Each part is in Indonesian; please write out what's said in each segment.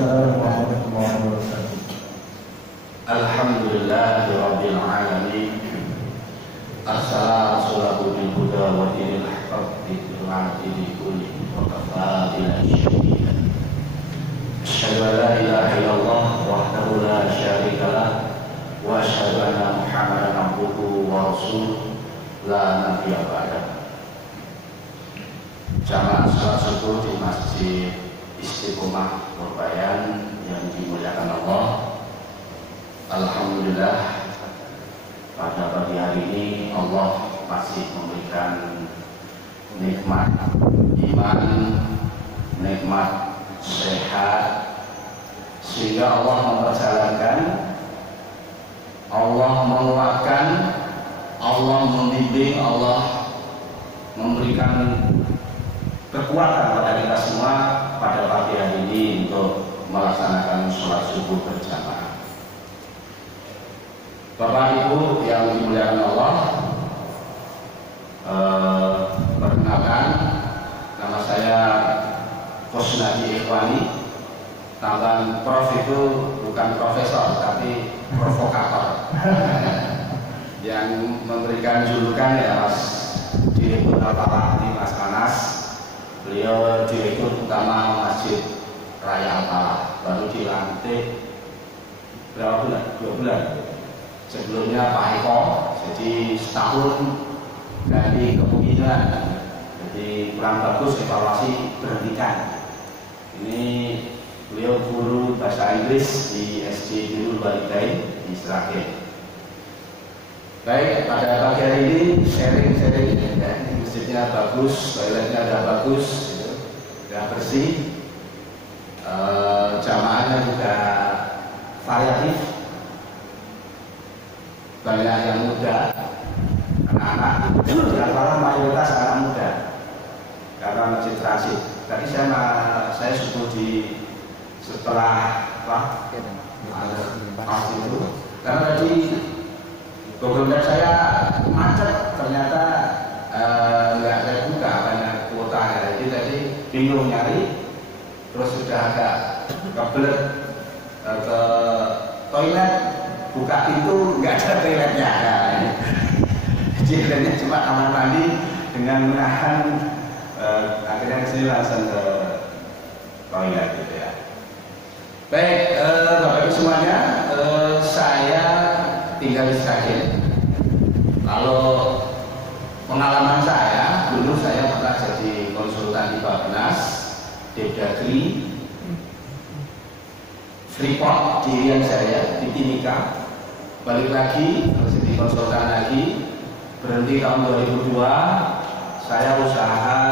Waalaikumsalam warahmatullahi wabarakatuh. Alhamdulillahirabbil alamin. Assalamualaikum bil huda wa dinil haqq bi kulli wa kafa bil syahida. Asyhadu an la ilaha illallah wahdahu la syarika lah wa asyhadu anna Muhammadan abduhu wa rasuluh la nabiyya ba'da. Jamaah salat subuh di Masjid Istiqomah Purbayan yang dimuliakan Allah. Alhamdulillah, pada pagi hari ini Allah masih memberikan nikmat iman, nikmat sehat, sehingga Allah memperjalankan, Allah menguatkan, Allah membimbing, Allah memberikan kekuatan pada kita semua pada pagi hari ini untuk melaksanakan sholat subuh berjamaah. Bapak Ibu yang dimuliakan Allah, perkenalkan, nama saya Kusnadi Ikhwani. Tambahan prof itu bukan profesor tapi provokator. Yang memberikan julukan ya Mas Direktur Al-Falah ini Mas Anas. Beliau Direktur Utama Masjid Raya Al-Falah, baru dilantik berapa bulan? 2 bulan. Sebelumnya Pak Eko, jadi setahun ganti kepemimpinan, jadi kurang bagus, evaluasi berhentikan. Ini beliau guru bahasa Inggris di SD Birrul Walidain di Sragen. Baik, pada pagi hari ini sharing ya, masjidnya bagus, toiletnya sudah bagus, sudah bersih, jamaahnya juga variatif, banyak yang muda, anak-anak, dan mayoritas anak muda, karena masjid transit. Tadi saya subuh di setelah pas itu, karena tadi Google Maps saya macet, ternyata nggak saya buka banyak kuotanya, jadi tadi bingung nyari, terus sudah agak kebelet ke toilet, buka pintu nggak ada toiletnya, jadi cuma kamar mandi dengan menahan, akhirnya kesini langsung ke toilet gitu ya. Baik, Bapak Ibu semuanya, saya tinggal di Sragen. Kalau pengalaman saya, dulu saya pernah jadi konsultan di Bappenas, Depdagri, Freeport, dirian saya di Timika, balik lagi jadi konsultan lagi, berhenti tahun 2002, saya usaha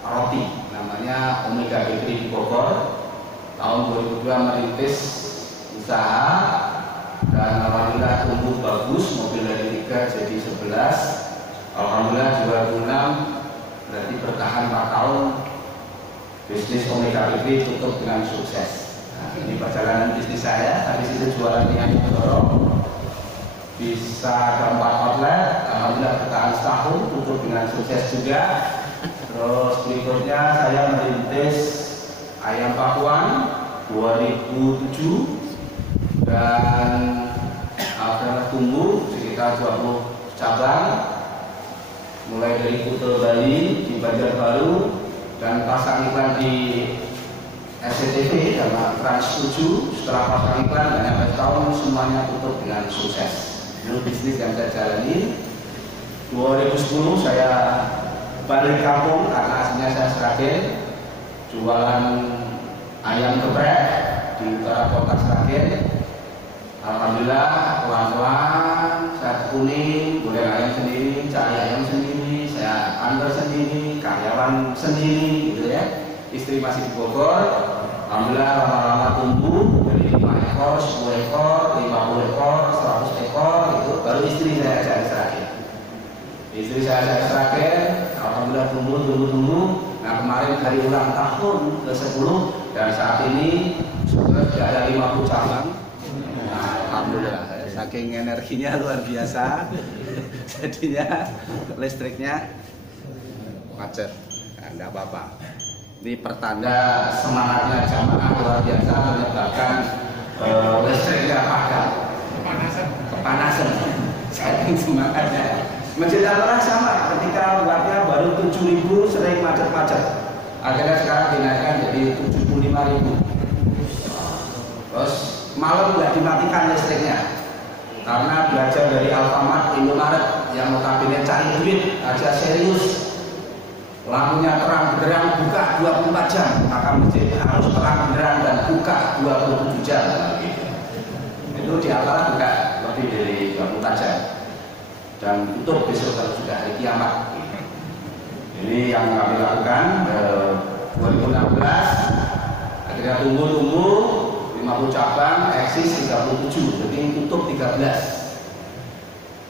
roti, namanya Omega Bakery di Bogor. Tahun 2002 merintis usaha, dan alhamdulillah tumbuh bagus, mobil dari 3 jadi 11. Alhamdulillah 2006 berarti bertahan 4 tahun, bisnis Omega Bakery tutup dengan sukses. Nah, ini perjalanan bisnis saya. Habis itu jualan minyak dorong, bisa ke 4 outlet, alhamdulillah bertahan setahun, tutup dengan sukses juga. Terus berikutnya saya merintis Ayam Pakuan 2007, dan akhirnya tumbuh sekitar 20 cabang, mulai dari Kuta Bali, di Banjarbaru, dan pasang iklan di SCTV sama Trans 7. Setelah pasang iklan dan sampai tahun semuanya tutup dengan sukses. Itu bisnis yang saya jalani. 2010 saya balik kampung karena aslinya saya Sragen, jualan ayam geprek di utara kota Sragen. Alhamdulillah pelan-pelan saya kuning, goreng ayam sendiri, cari ayam sendiri, saya antar sendiri, karyawan sendiri gitu ya. Istri masih di Bogor. Alhamdulillah lama-lama tumbuh dari 5 ekor, 10 ekor, 50 ekor, 100 ekor gitu. Baru istri saya ajak di Sragen. Istri saya ajak di Sragen, alhamdulillah tumbuh. Nah, kemarin hari ulang tahun ke-10, dan saat ini sudah ada 50 cabang. Nah, alhamdulillah, saking energinya luar biasa, jadinya listriknya macet, enggak apa-apa. Ini pertanda semangatnya jamaah luar biasa menyebabkan listriknya padam. Kepanasan. Saking semangatnya. Masjid Al-Farah sama, ketika buatnya baru 7.000 sering macet-macet. Akhirnya sekarang dinaikkan jadi 75.000. Terus malam nggak dimatikan listriknya karena belajar dari Alfamart, Indomaret yang notabene cari duit aja serius. Lampunya terang benderang buka 24 jam, maka masjid harus terang benderang dan buka 27 jam. Itu di Alfamart juga lebih dari 24 jam dan tutup besok kalau sudah hari kiamat. Ini yang kami lakukan 2016. Akhirnya tunggu 50 cabang, eksis 37, jadi tutup 13.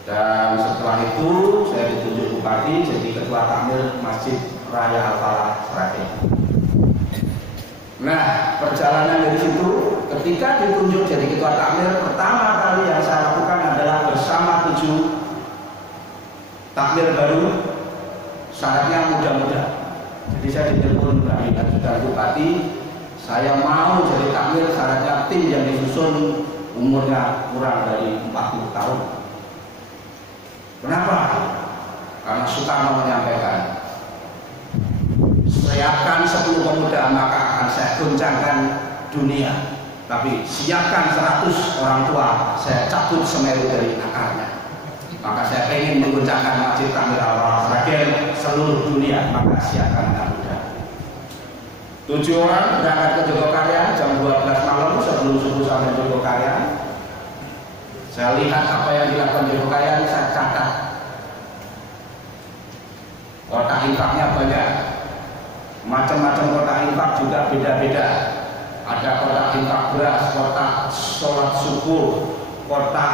Dan setelah itu saya ditunjuk bupati jadi ketua takmir Masjid Raya Al-Falah Sragen. Nah, perjalanan dari situ ketika ditunjuk jadi ketua takmir, pertama kali yang saya lakukan adalah bersama 7 takmir baru, syaratnya muda-muda. Jadi saya ditelepon dari ajudan bupati, saya mau jadi takmir, syaratnya tim yang disusun umurnya kurang dari 40 tahun. Kenapa? Karena Soekarno menyampaikan, siapkan 10 pemuda maka akan saya goncangkan dunia. Tapi siapkan 100 orang tua, saya cabut Semeru dari akarnya. Maka saya ingin mengguncangkan Masjid Takmir Al-Falah Sragen seluruh dunia, maka siapkan anak muda. 7 orang berangkat ke Jogokaryan jam 12 malam sebelum subuh sampai Jogokaryan. Saya lihat apa yang dilakukan Jogokaryan, saya catat. Kotak infaknya banyak, macam-macam kotak infak juga beda-beda. Ada kotak infak beras, kotak sholat subuh, kotak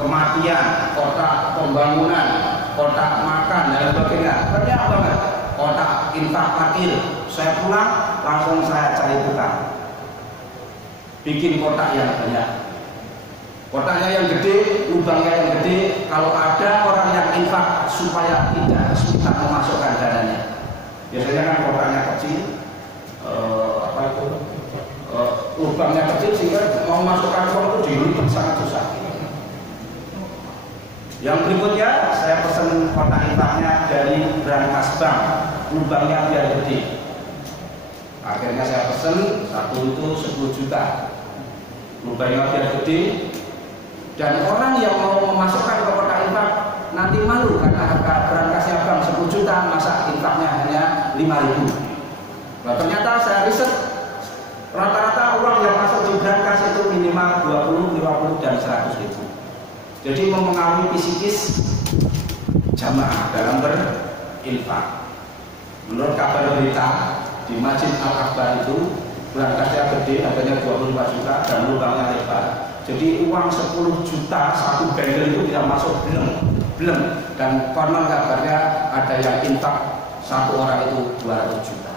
kematian, kotak pembangunan, kotak makan dan sebagainya. Banyak banget. Kotak infak parkir. Saya pulang langsung saya cari tukang, bikin kotak yang banyak. Kotaknya yang gede, lubangnya yang gede. Kalau ada orang yang infak supaya tidak kesulitan memasukkan dananya. Biasanya kan kotaknya kecil, lubangnya kecil sehingga mau masukkan uang itu dilipat sangat susah. Yang berikutnya saya pesan kotak infaknya dari Brankas Bank, lubangnya biar gede. Akhirnya saya pesan satu itu 10 juta, lubangnya biar gede. Dan orang yang mau memasukkan ke kotak infak nanti malu karena harga berangkasnya Bank 10 juta, masa infaknya hanya 5.000. Nah, ternyata saya riset rata-rata uang yang masuk di berangkas itu minimal 20, 50 dan 100.000. Jadi mempengaruhi psikis jamaah dalam berinfak. Menurut kabar berita di Masjid Al-Akbar itu berangkasnya gede, harganya 24 juta dan lubangnya lebar. Jadi uang 10 juta satu bendel itu tidak masuk, belum. Dan konon kabarnya ada yang infak satu orang itu 200 juta.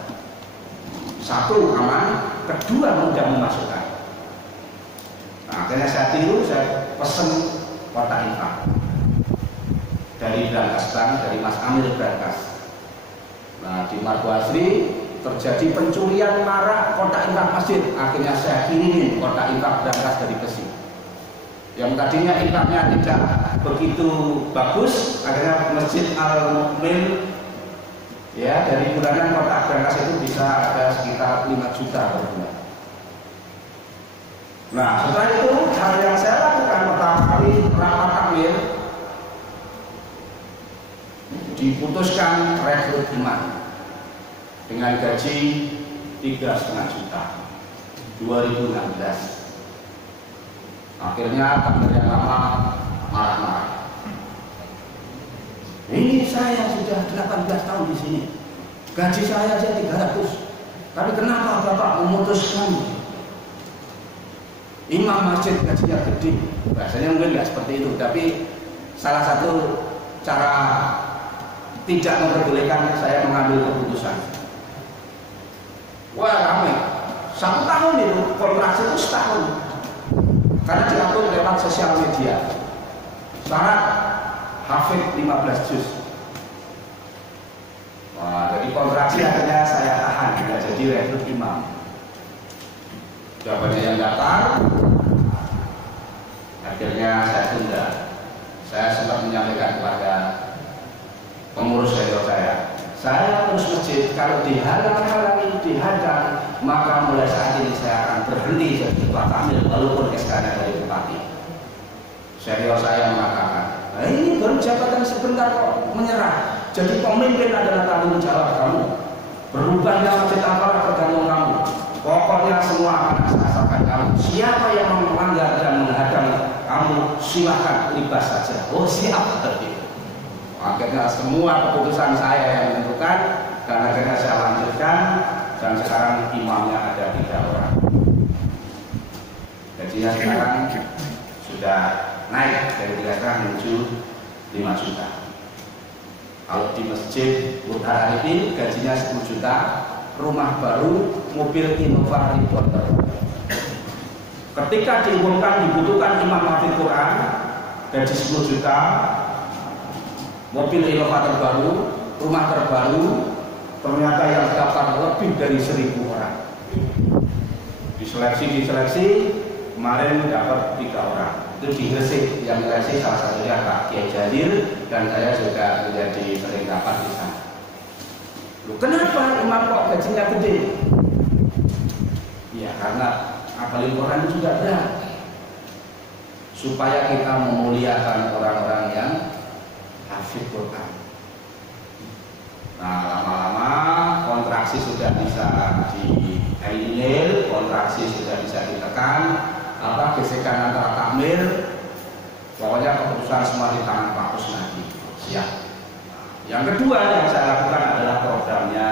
Satu aman, kedua mudah memasukkan. Nah, akhirnya saya tiru, saya pesen kotak infak dari Brankas Bank, dari Mas Amir Brankas. Nah, di Margo Asri terjadi pencurian marak kotak infak masjid. Akhirnya saya kirimin kotak infak Brankas dari Besi. Yang tadinya infaknya tidak begitu bagus, akhirnya Masjid Al-Mukmin ya dari bulanan kotak Brankas itu bisa ada sekitar 5 juta per bulan. Nah, setelah itu hal yang saya lakukan pertama kali rapat takmir, diputuskan rekrut imam dengan gaji 3,5 juta 2016. Akhirnya takmir yang lama marah-marah. Ini saya sudah 18 tahun di sini, gaji saya aja 300. Tapi kenapa Bapak memutuskan imam masjid gajinya gede? Bahasanya mungkin nggak seperti itu, tapi salah satu cara tidak memperbolehkan saya mengambil keputusan. Wah, ramai. 1 tahun itu, kontrak itu setahun. Karena diatur lewat sosial media. Syarat hafid 15 juz. Wah, jadi kontraksi akhirnya saya tahan. jadi rekrut imam. Sudah banyak yang daftar, akhirnya saya tunda. Saya sempat menyampaikan kepada pengurus senior saya urus masjid, kalau dihalang-halang itu dihadang, maka mulai saat ini saya akan berhenti jadi ketua takmir walaupun SK-nya dari bupati. Senior saya mengatakan, nah ini baru jabatan sebentar kok menyerah. Jadi pemimpin adalah tanggung jawab kamu. Berubahnya masjid apalah tergantung kamu. Pokoknya semua akan asalkan kamu. Siapa yang melanggar dan menghadang kamu, silahkan libas saja. Oh siap. Akhirnya semua keputusan saya yang menentukan, dan akhirnya saya lanjutkan, dan sekarang imamnya ada 3 orang. Gajinya sekarang sudah naik dari 3 juta menuju 5 juta. Kalau di masjid Utara ini gajinya 10 juta, rumah baru, mobil Innova ribuan. Ketika diumumkan dibutuhkan imam hafidz Quran gaji 10 juta, mobil Innova terbaru, rumah terbaru, ternyata yang daftar lebih dari 1000 orang. Diseleksi, kemarin dapat 3 orang. Itu di Gresik, yang seleksi salah satunya Pak Kiai Jadir, dan saya juga menjadi sering dapat di sana. Loh, kenapa imam kok gajinya gede? Ya karena hafalin Quran itu juga berat. Supaya kita memuliakan orang-orang yang hafidz Quran. Nah, lama-lama kontraksi sudah bisa di-email, kontraksi sudah bisa ditekan, gesekan antara takmir, pokoknya keputusan semua di tangan Pak Kusnadi. Siap. Yang kedua yang saya lakukan adalah programnya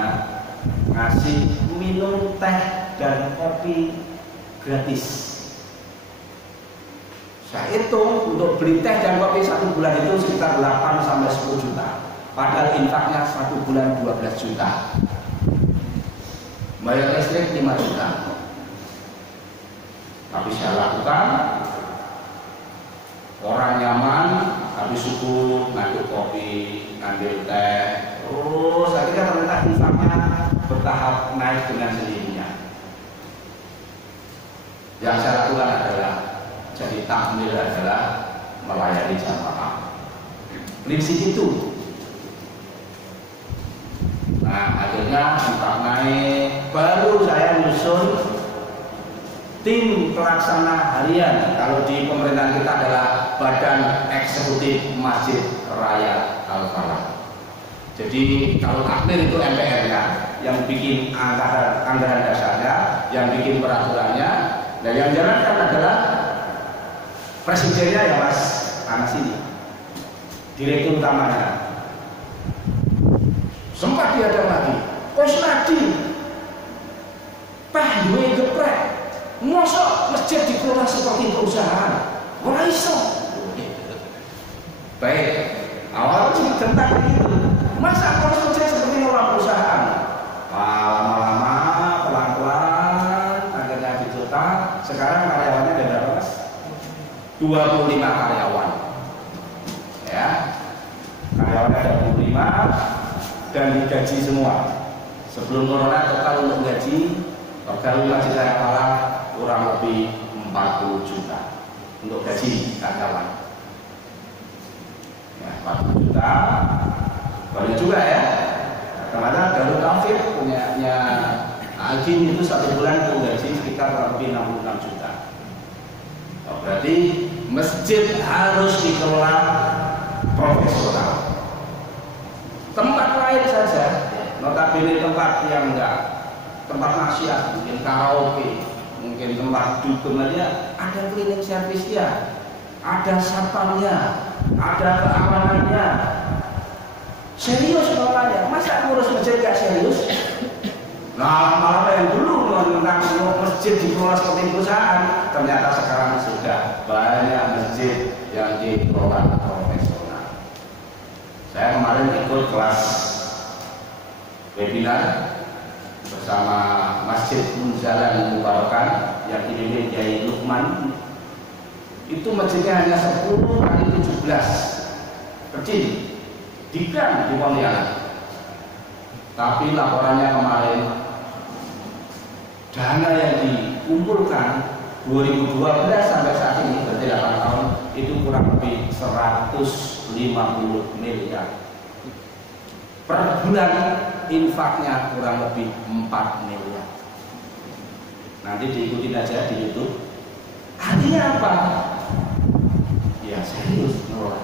ngasih minum teh dan kopi gratis. Saya hitung untuk beli teh dan kopi 1 bulan itu sekitar 8 sampai 10 juta. Padahal infaknya 1 bulan 12 juta. Bayar listrik 5 juta. Tapi saya lakukan, orang nyaman, habis subuh ngambil kopi, ngambil teh. Terus akhirnya ternyata infaknya bertahap naik dengan sendirinya. Yang saya lakukan adalah jadi takmir adalah melayani jamaah. Prinsip itu. Nah, akhirnya infak naik, baru saya nyusun tim pelaksana harian. Kalau di pemerintahan kita adalah Badan Eksekutif Masjid Raya Al-Falah. Jadi kalau takmir itu MPR-nya, yang bikin anggaran dasarnya, yang bikin peraturannya, dan yang jalankan adalah presidennya ya Mas Anas ini, direktur utamanya. Sempat diadang lagi, Kusnadi, Pak duwe geprek, mosok masjid dikelola seperti perusahaan, ora iso. Baik, awalnya cuma tentang itu, masa kalau masjid seperti orang perusahaan? Lama-lama, pelan-pelan, akhirnya dicetak. Sekarang karyawannya ada berapa Mas? 25 karyawan. Ya, karyawannya ada 25 dan digaji semua. Sebelum corona total untuk gaji pegawai Masjid Raya Al-Falah kurang lebih 40 juta untuk gaji karyawan. Ya, 40 juta banyak juga ya. Karena Darul Tauhid punyanya Agin itu 1 bulan itu gaji sekitar kurang lebih 66 juta. Oh, berarti masjid harus dikelola profesional. Tempat lain saja, notabene tempat yang enggak, tempat maksiat, mungkin karaoke, mungkin tempat dugem aja, ada cleaning service-nya, ada satpamnya, ada keamanannya. Serius namanya, masa ngurus masjid gak serius? Nah, malah yang dulu tentang masjid dikelola seperti perusahaan, ternyata sekarang sudah banyak masjid yang dikelola profesional. Saya kemarin ikut kelas webinar bersama Masjid Munzalan Mubarakan yang dipimpin Kiai Lukman. Itu masjidnya hanya 10x17, kecil, di Pontianak. Tapi laporannya kemarin dana yang dikumpulkan 2012 sampai saat ini berarti 8 tahun itu kurang lebih 150 miliar. Per bulan infaknya kurang lebih 4 miliar. Nanti diikutin aja di YouTube. Artinya apa? Ya serius ngelola.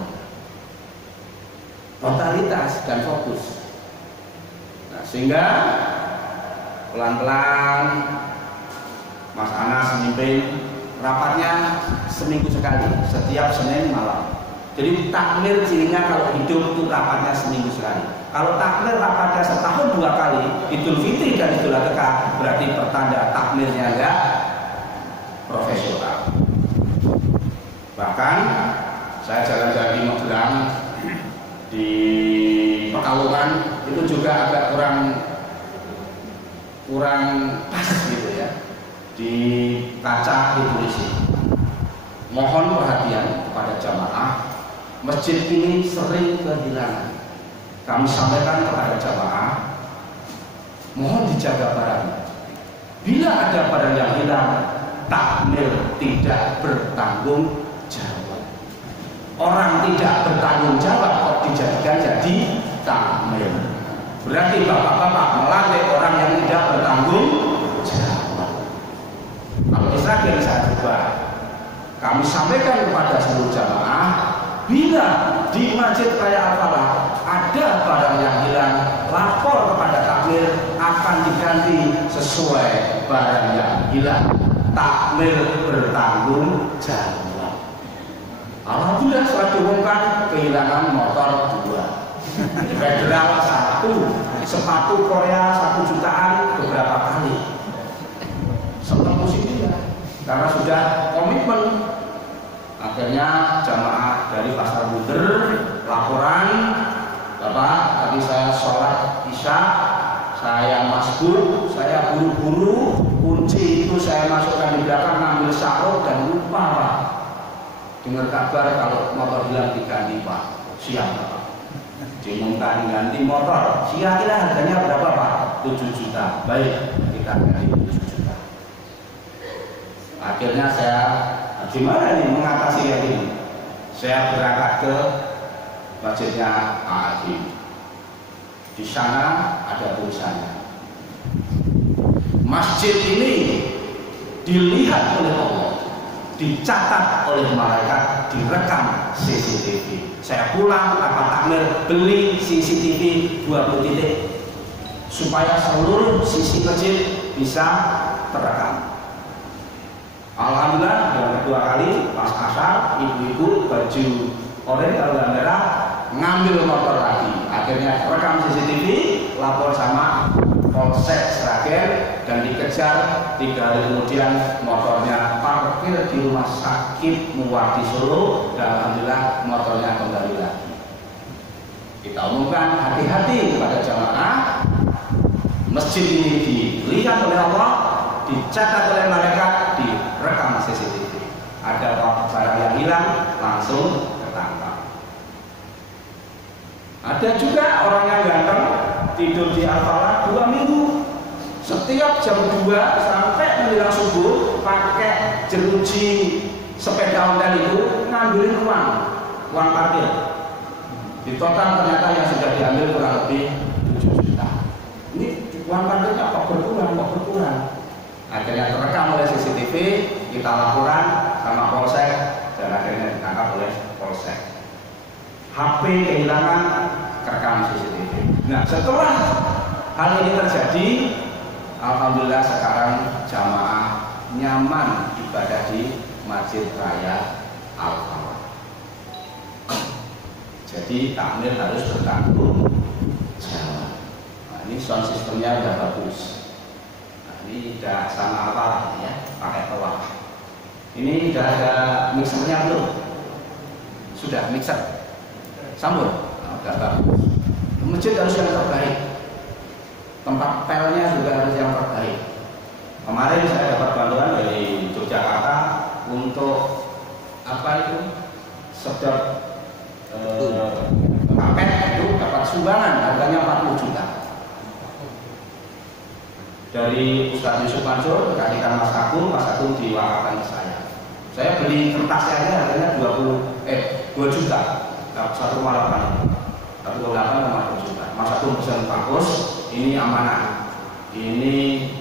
Totalitas dan fokus. Nah, sehingga pelan-pelan Mas Anas memimpin rapatnya seminggu sekali, setiap Senin malam. Jadi takmir cirinya kalau hidup itu rapatnya seminggu sekali. Kalau takmir rapatnya setahun 2 kali, Idul Fitri dan Idul Adha, berarti pertanda takmirnya enggak profesional. Bahkan saya jalan-jalan di Magelang, di Pekalongan itu juga agak kurang pas gitu ya. Di kaca ditulis, mohon perhatian kepada jamaah, masjid ini sering kehilangan. Kami sampaikan kepada jamaah, mohon dijaga barangnya. Bila ada barang yang hilang, takmir tidak bertanggung jawab. Orang tidak bertanggung jawab kok dijadikan jadi takmir. Berarti bapak-bapak melantik orang yang tidak bertanggung jawab. Kalau Israel saya coba, kami sampaikan kepada seluruh jamaah, bila di Masjid Raya Al-Falah ada barang yang hilang, lapor kepada takmir, akan diganti sesuai barang yang hilang. Takmir bertanggung jawab. Alhamdulillah setelah diumumkan kehilangan motor 2, federal 1, sepatu Korea 1 jutaan beberapa kali. Senang musik ya, karena sudah komitmen. Akhirnya jamaah dari Pasar Buder laporan, Bapak tadi saya sholat isya, saya masbuk, saya buru-buru, kunci itu saya masukkan di belakang, ngambil sarung dan lupa Pak. Dengar kabar kalau motor hilang diganti Pak. Siap Pak. Diumumkan ganti motor. Kira-kira harganya berapa Pak? 7 juta. Baik, kita ganti 7 juta. Akhirnya saya gimana nih mengatasi yang ini? Saya berangkat ke masjidnya Adi. Di sana ada tulisannya. Masjid ini dilihat oleh Allah, dicatat oleh malaikat, direkam CCTV. Saya pulang rapat takmir, beli CCTV 20 titik supaya seluruh sisi masjid bisa terekam. Alhamdulillah yang kedua kali pas asar, ibu-ibu baju oranye kalau merah ngambil motor lagi. Akhirnya rekam CCTV, lapor sama Polsek Sragen dan dikejar. 3 hari kemudian motornya parkir di rumah sakit Muwardi Solo dan alhamdulillah motornya kembali lagi. Kita umumkan hati-hati kepada jamaah, masjid ini dilihat oleh Allah, dicatat oleh malaikat, direkam CCTV. Ada barang yang hilang langsung ketangkap. Ada juga orang yang ganteng tidur di Al-Falah 2 minggu. Setiap jam 2 sampai menjelang subuh pakai jeruji sepeda ontel itu ngambilin uang parkir. Di total ternyata yang sudah diambil kurang lebih 7 juta. Ini uang parkirnya kok berkurang. Akhirnya terekam oleh CCTV, kita laporan sama Polsek dan akhirnya ditangkap oleh Polsek. HP kehilangan, kerekam CCTV. Nah, setelah hal ini terjadi, alhamdulillah sekarang jamaah nyaman ibadah di Masjid Raya Al-Falah. Jadi takmir harus bertanggung jawab. Nah, ini sound sistemnya udah bagus. Ini udah sama apa ya, pakai toa. Ini udah ada mixernya belum? Sudah mixer, sambung, udah bagus. Masjid harus yang terbaik, tempat pelnya juga harus yang terbaik. Kemarin saya dapat bantuan dari Yogyakarta untuk apa itu, sedot karpet itu dapat sumbangan harganya 40 juta. Dan dari Ustaz Yusuf Mansur, kehadiran Mas Agung diwakafkan ke saya. Saya beli kertasnya aja harganya 2 juta, 1,8 juta. Mas Agung pesan bagus, ini amanah, ini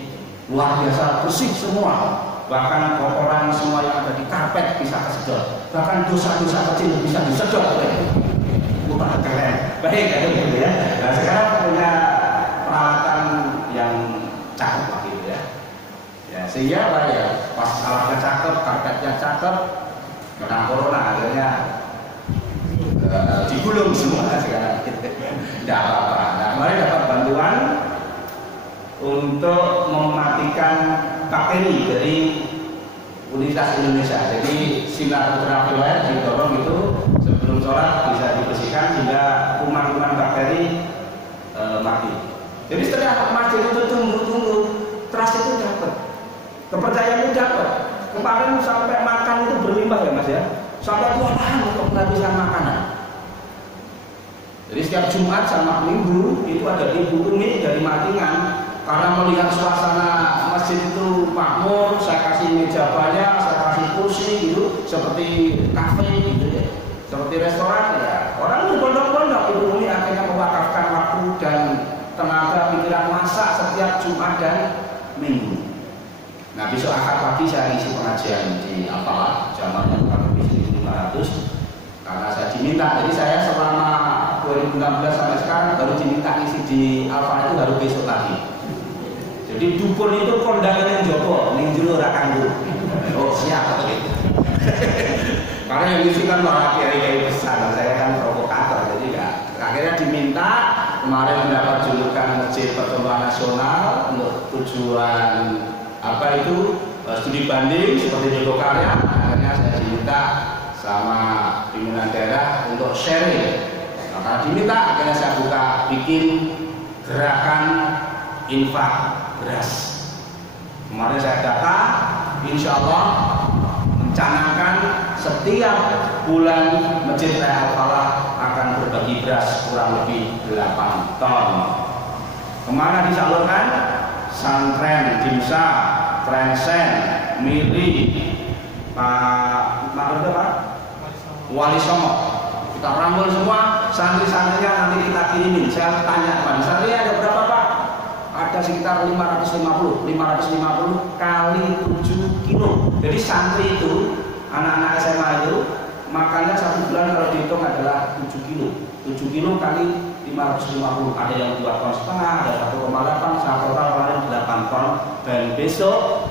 luar biasa bersih semua, bahkan kotoran semua yang ada di karpet bisa kesedot, bahkan dosa-dosa kecil bisa disedot. Wah keren, baik gitu ya. Nah sekarang punya peralatan yang cakep lah gitu ya. Ya sehingga apa ya, pas alatnya cakep, karpetnya cakep, kena corona akhirnya digulung semua sekarang. Tidak apa-apa. Nah kemarin dapat bantuan untuk mematikan bakteri dari Universitas Indonesia. Jadi sinar ultraviolet didorong itu sebelum sholat bisa dibersihkan sehingga kuman-kuman bakteri mati. Jadi setelah masjid itu tunggu trust itu dapat, kepercayaan itu dapat. Kemarin sampai makan itu berlimpah ya Mas ya, sampai kewalahan untuk menghabiskan makanan. Jadi setiap Jumat sama Minggu itu ada ibu Umi dari Matingan. Karena melihat suasana masjid itu makmur, saya kasih meja banyak, saya kasih kursi gitu, seperti kafe gitu ya, seperti restoran ya. Orang itu bondok-bondok, ibu Umi akhirnya mewakafkan waktu dan tenaga pikiran masak setiap Jumat dan Minggu. Nah besok akad pagi saya isi pengajian di Al-Falah, jamnya kurang lebih 1.500 karena saya diminta. Jadi saya selama 2016 sampai sekarang baru diminta isi di Al-Falah itu baru besok lagi. Jadi dukun itu kondangan yang Joko, ning jero ora kanggo. Oh siap gitu. Karena yang isi kan malah kiai-kiai besar, saya kan provokator, jadi enggak. Akhirnya diminta, kemarin mendapat julukan Masjid Pertemuan Nasional untuk tujuan apa itu studi banding seperti Joko Karya. Akhirnya saya diminta sama pimpinan daerah untuk sharing. Maka diminta, akhirnya saya bikin gerakan infak beras. Kemarin saya data, insya Allah mencanangkan setiap bulan Masjid Raya Al-Falah akan berbagi beras kurang lebih 8 ton. Kemana disalurkan? Santren, Dimsa, Trensen, Miri, Pak Wali Songo. Kita rangkul semua, santri-santrinya nanti kita kirimin. Saya tanya, Pak, santri ada berapa Pak? Ada sekitar 550 kali 7 kilo. Jadi santri itu, anak-anak SMA itu makannya satu bulan kalau dihitung adalah 7 kilo. 7 kilo kali 550, ada yang 2,5 ton, ada 1,8, total kemarin 8 ton. Dan besok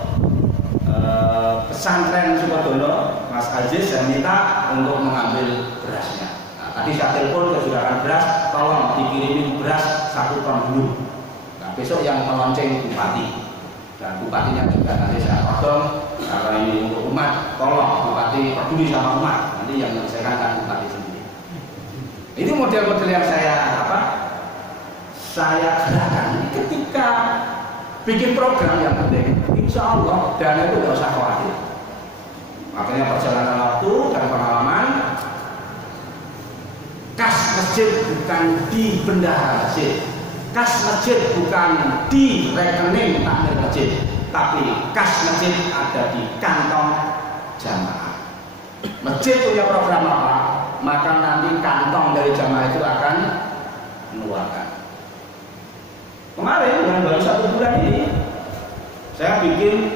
pesantren Sukodono, Mas Aziz saya minta untuk mengambil berasnya. Nah, tadi saya telepon ke Juragan Beras, tolong dikirimin beras 1 ton dulu. Besok yang melonceng bupati, dan bupatinya juga nanti saya potong karena ini untuk umat, tolong bupati peduli sama umat, nanti yang menyelesaikan kan bupati sendiri. Ini model-model yang saya gerakan ketika bikin program yang penting, insya Allah dana itu tidak usah khawatir. Makanya perjalanan waktu dan pengalaman, kas masjid bukan di bendahara masjid. Kas masjid bukan di rekening takmir masjid, tapi kas masjid ada di kantong jamaah. Masjid punya program apa, maka nanti kantong dari jamaah itu akan mengeluarkan. Kemarin yang baru 1 bulan ini, saya bikin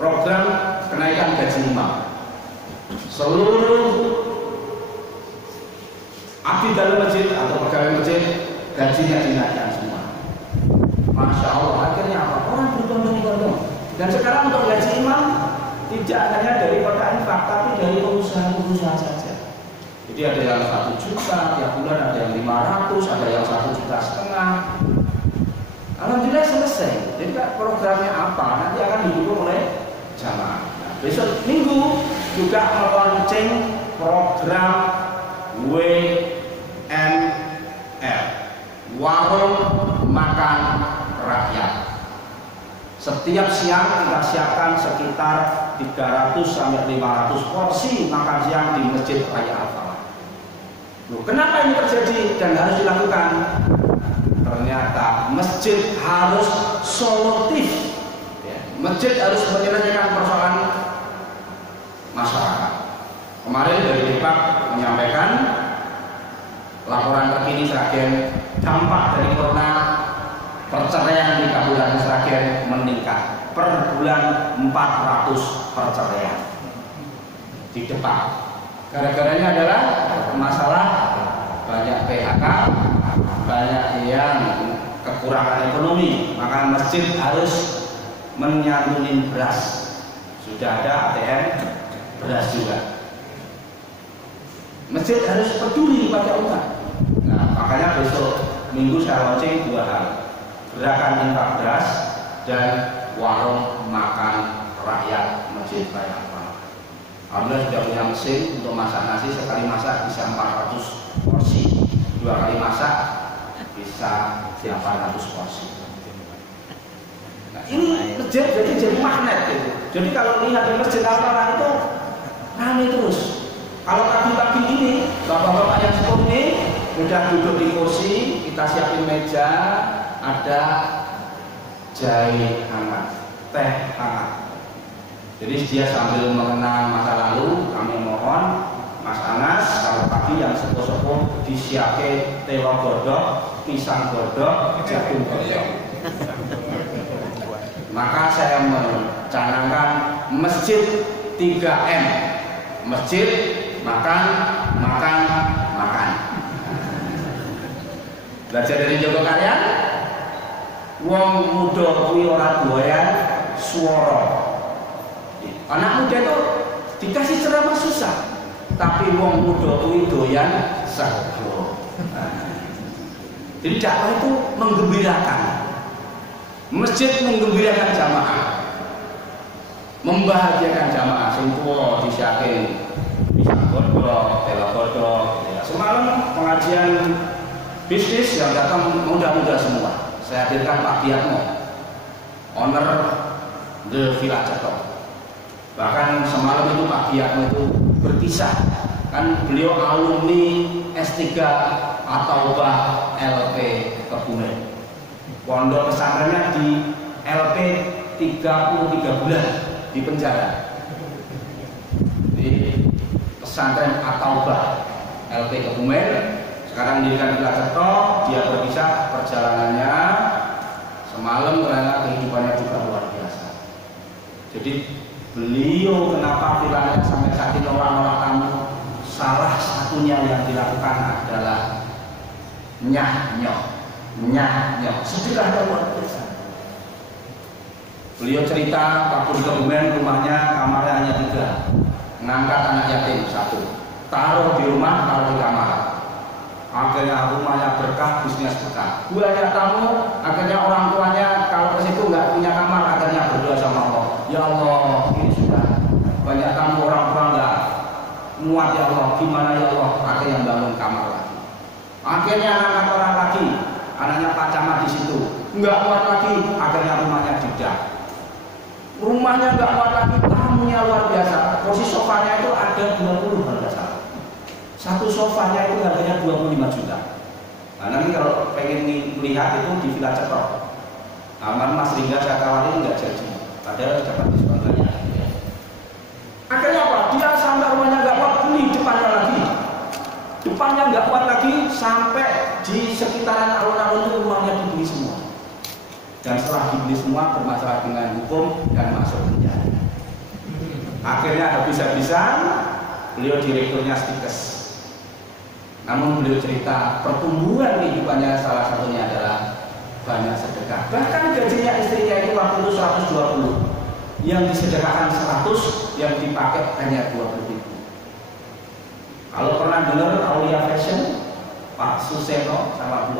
program kenaikan gaji imam. Seluruh abdi dalam masjid atau pegawai masjid gajinya dinaikkan semua. Masya Allah, akhirnya apa? Orang berbondong-bondong. Dan sekarang untuk gaji imam tidak hanya dari kota infak, tapi dari pengusaha-pengusaha saja. Jadi ada yang 1 juta tiap bulan, ada yang 500, ada yang 1,5 juta. Alhamdulillah selesai. Jadi programnya apa? Nanti akan didukung oleh jamaah. Nah, besok Minggu juga melonceng program WMR, warung makan rakyat. Setiap siang kita siapkan sekitar 300 sampai 500 porsi makan siang di Masjid Raya Al-Falah. Kenapa ini terjadi dan harus dilakukan? ternyata masjid harus solutif, ya. Masjid harus menyelesaikan persoalan masyarakat. Kemarin dari Depak menyampaikan laporan terkini Sragen, dampak dari corona perceraian di Kabupaten Sragen meningkat per bulan 400 perceraian di Depak. Gara-garanya adalah masalah banyak PHK, banyak yang kekurangan ekonomi, maka masjid harus menyantunin beras. Sudah ada ATM beras juga. Masjid harus peduli pada umat. Nah, makanya besok Minggu saya launching 2 hal: gerakan infak beras dan warung makan rakyat Masjid Raya Al-Falah. Alhamdulillah sudah punya mesin untuk masak nasi, sekali masak bisa 400 porsi, 2 kali masak bisa 800 porsi. Nah, ini masjid jadi magnet gitu. Jadi kalau lihat di Masjid Al-Falah itu ramai terus. Kalau pagi-pagi ini bapak-bapak yang sepuh ini udah duduk di kursi, kita siapin meja, ada jahe hangat, teh hangat. Jadi dia sambil mengenang masa lalu, kami mohon Mas Anas kalau pagi yang sepuh-sepuh disiapke telo godok, pisang godok, jagung godok. Maka saya mencanangkan masjid 3M. Masjid, makan, makan, makan. Belajar dari Joko Karyan, wong muda kuwi ora doyan swara. Anak muda itu dikasih ceramah susah, tapi wong muda kuwi doyan sego. Jadi dakwah itu menggembirakan. Masjid menggembirakan jamaah, membahagiakan jamaah. Sing tuwa disiapin pisang godhog, telo godhog. Semalam pengajian bisnis yang datang muda-muda semua. Saya hadirkan Pak Biatmo, owner The Villa Cetok. Bahkan semalam itu Pak Biatmo itu berkisah, kan beliau alumni S3 atau LP Kebumen. Pondok pesantrennya di LP 33 bulan di penjara. Di pesantren At-Taubah LP Kebumen, sekarang dirikan Villa Cetok. Dia berkisah perjalanannya semalam, ternyata kehidupannya juga luar biasa. Jadi beliau kenapa Villa sampai saat ini orang-orang tamu, salah satunya yang dilakukan adalah nyah-nyoh, sedekah luar biasa. Beliau cerita waktu di Kebumen rumahnya kamarnya hanya 3, ngangkat anak yatim 1, taruh di rumah, taruh di kamar. Akhirnya rumahnya berkah, bisnis berkah. Banyak tamu, akhirnya orang tuanya kalau ke situ nggak punya kamar, akhirnya berdoa sama Allah, ya Allah, ini sudah banyak tamu, orang tua nggak muat ya Allah, gimana ya Allah, akhirnya bangun kamar lagi. Akhirnya anak orang lagi, anaknya Pak Camat di situ, nggak muat lagi, akhirnya rumahnya didak. Rumahnya nggak muat lagi, tamunya luar biasa. Posisi sofanya itu ada 20 kalau nggak salah. Satu sofanya itu harganya 25 juta. Nah, nanti kalau pengen lihat itu di Villa Cetok. Aman Mas Ringga saya tawarin nggak jadi, padahal dapat diskon banyak. Akhirnya apa? Dia sampai rumahnya nggak kuat, beli depannya lagi. Depannya nggak kuat lagi, sampai di sekitaran alun-alun itu rumahnya dibeli semua. Dan setelah dibeli semua bermasalah dengan hukum dan masuk penjara. Akhirnya habis-habisan beliau direkturnya Stikes. Namun beliau cerita pertumbuhan kehidupannya salah satunya adalah banyak sedekah. Bahkan gajinya istrinya itu waktu itu 120, yang disedekahkan 100, yang dipakai hanya 20.000. Kalau pernah dengar Aulia Fashion, Pak Suseno sama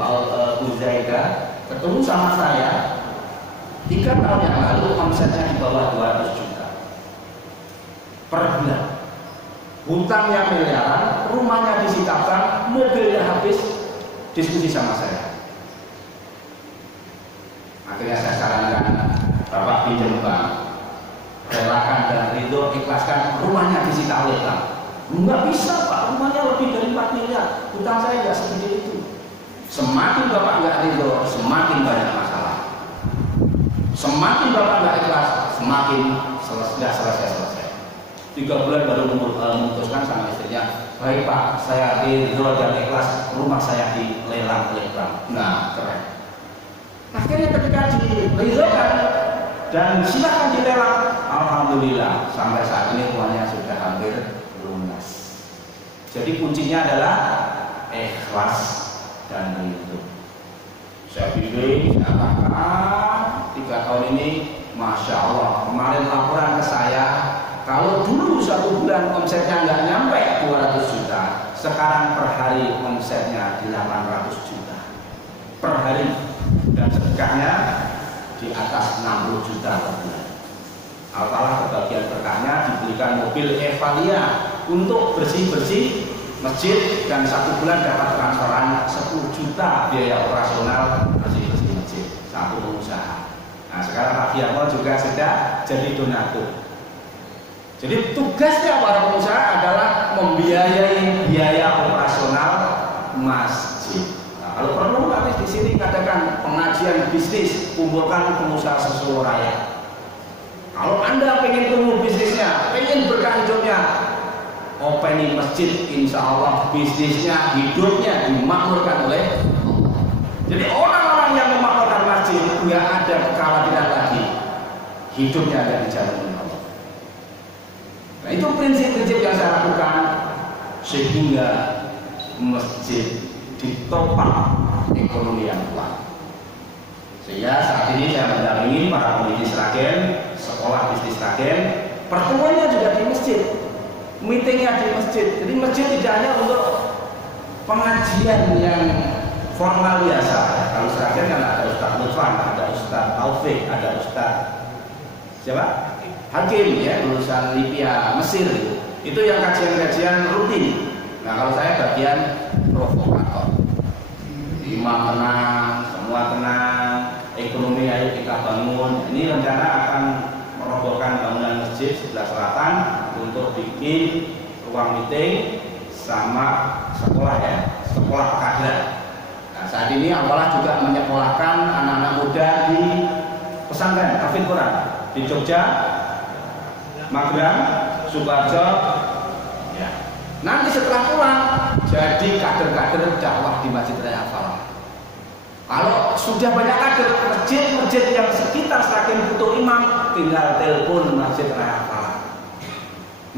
Bu Zaida ketemu sama saya 3 tahun yang lalu, omsetnya di bawah 200 juta per bulan. Hutangnya miliaran, rumahnya disita bank, mobilnya habis. Diskusi sama saya. Akhirnya saya sarankan, Bapak pinjam bank, relakan dan ridho, ikhlaskan, rumahnya disita oleh bank. Enggak bisa Pak, rumahnya lebih dari 4 miliar, hutang saya nggak segede itu. Semakin Bapak nggak ridho, semakin banyak masalah. Semakin Bapak nggak ikhlas, semakin nggak selesai. 3 bulan baru memutuskan sama istrinya, baik Pak, saya ridho dan ikhlas, rumah saya dilelang. Nah, keren. Akhirnya ketika diridhokan dan silakan dilelang, alhamdulillah sampai saat ini rumahnya sudah hampir lunas. Jadi kuncinya adalah ikhlas dan ridho. Saya pilih, saya katakan 3 tahun ini, Masya Allah, kemarin laporan ke saya, kalau dulu 1 bulan omsetnya nggak nyampe 200 juta, sekarang per hari omsetnya 800 juta per hari, dan sedekahnya di atas 60 juta per bulan. Alhamdulillah kebagian berkahnya dibelikan mobil Evalia untuk bersih-bersih masjid, dan 1 bulan dapat transferan 10 juta biaya operasional bersih-bersih masjid, satu pengusaha. Nah, sekarang Pak Fiatmo juga sudah jadi donatur. Jadi tugasnya para pengusaha adalah membiayai biaya operasional masjid. Nah, kalau perlu nanti di sini katakan pengajian bisnis, kumpulkan pengusaha seluruh raya. Kalau Anda pengen tumbuh bisnisnya, pengen berkah hidupnya, opening masjid, insya Allah bisnisnya, hidupnya dimakmurkan oleh Allah. Jadi orang-orang yang memakmurkan masjid nggak ada kekhawatiran lagi, hidupnya ada dijamin oleh Allah. Nah, itu prinsip-prinsip yang saya lakukan sehingga masjid ditopang ekonomi yang kuat. Sehingga saat ini saya mendampingi para pembisnis Sragen, sekolah bisnis Sragen, pertemuannya juga di masjid, meetingnya di masjid. Jadi masjid tidak hanya untuk pengajian yang formal biasa. Kalau Sragen kan ada Ustaz Lutfan, ada Ustaz Taufik, ada Ustaz siapa? Hakim, ya, lulusan Libya, Mesir gitu. Itu yang kajian-kajian rutin. Nah, kalau saya bagian provokator. Imam tenang, semua tenang, ekonomi ayo kita bangun. Ini rencana akan merobohkan bangunan masjid sebelah selatan untuk bikin ruang meeting sama sekolah, ya, sekolah kajian. Nah, saat ini Alhamdulillah juga menyekolahkan anak-anak muda di pesantren Hafidz Quran di Jogja, Magelang, Sukoharjo, ya. Nanti setelah pulang jadi kader-kader dakwah di Masjid Raya Al-Falah. Kalau sudah banyak kader, masjid-masjid yang sekitar Sragen butuh imam, tinggal telepon Masjid Raya Al-Falah.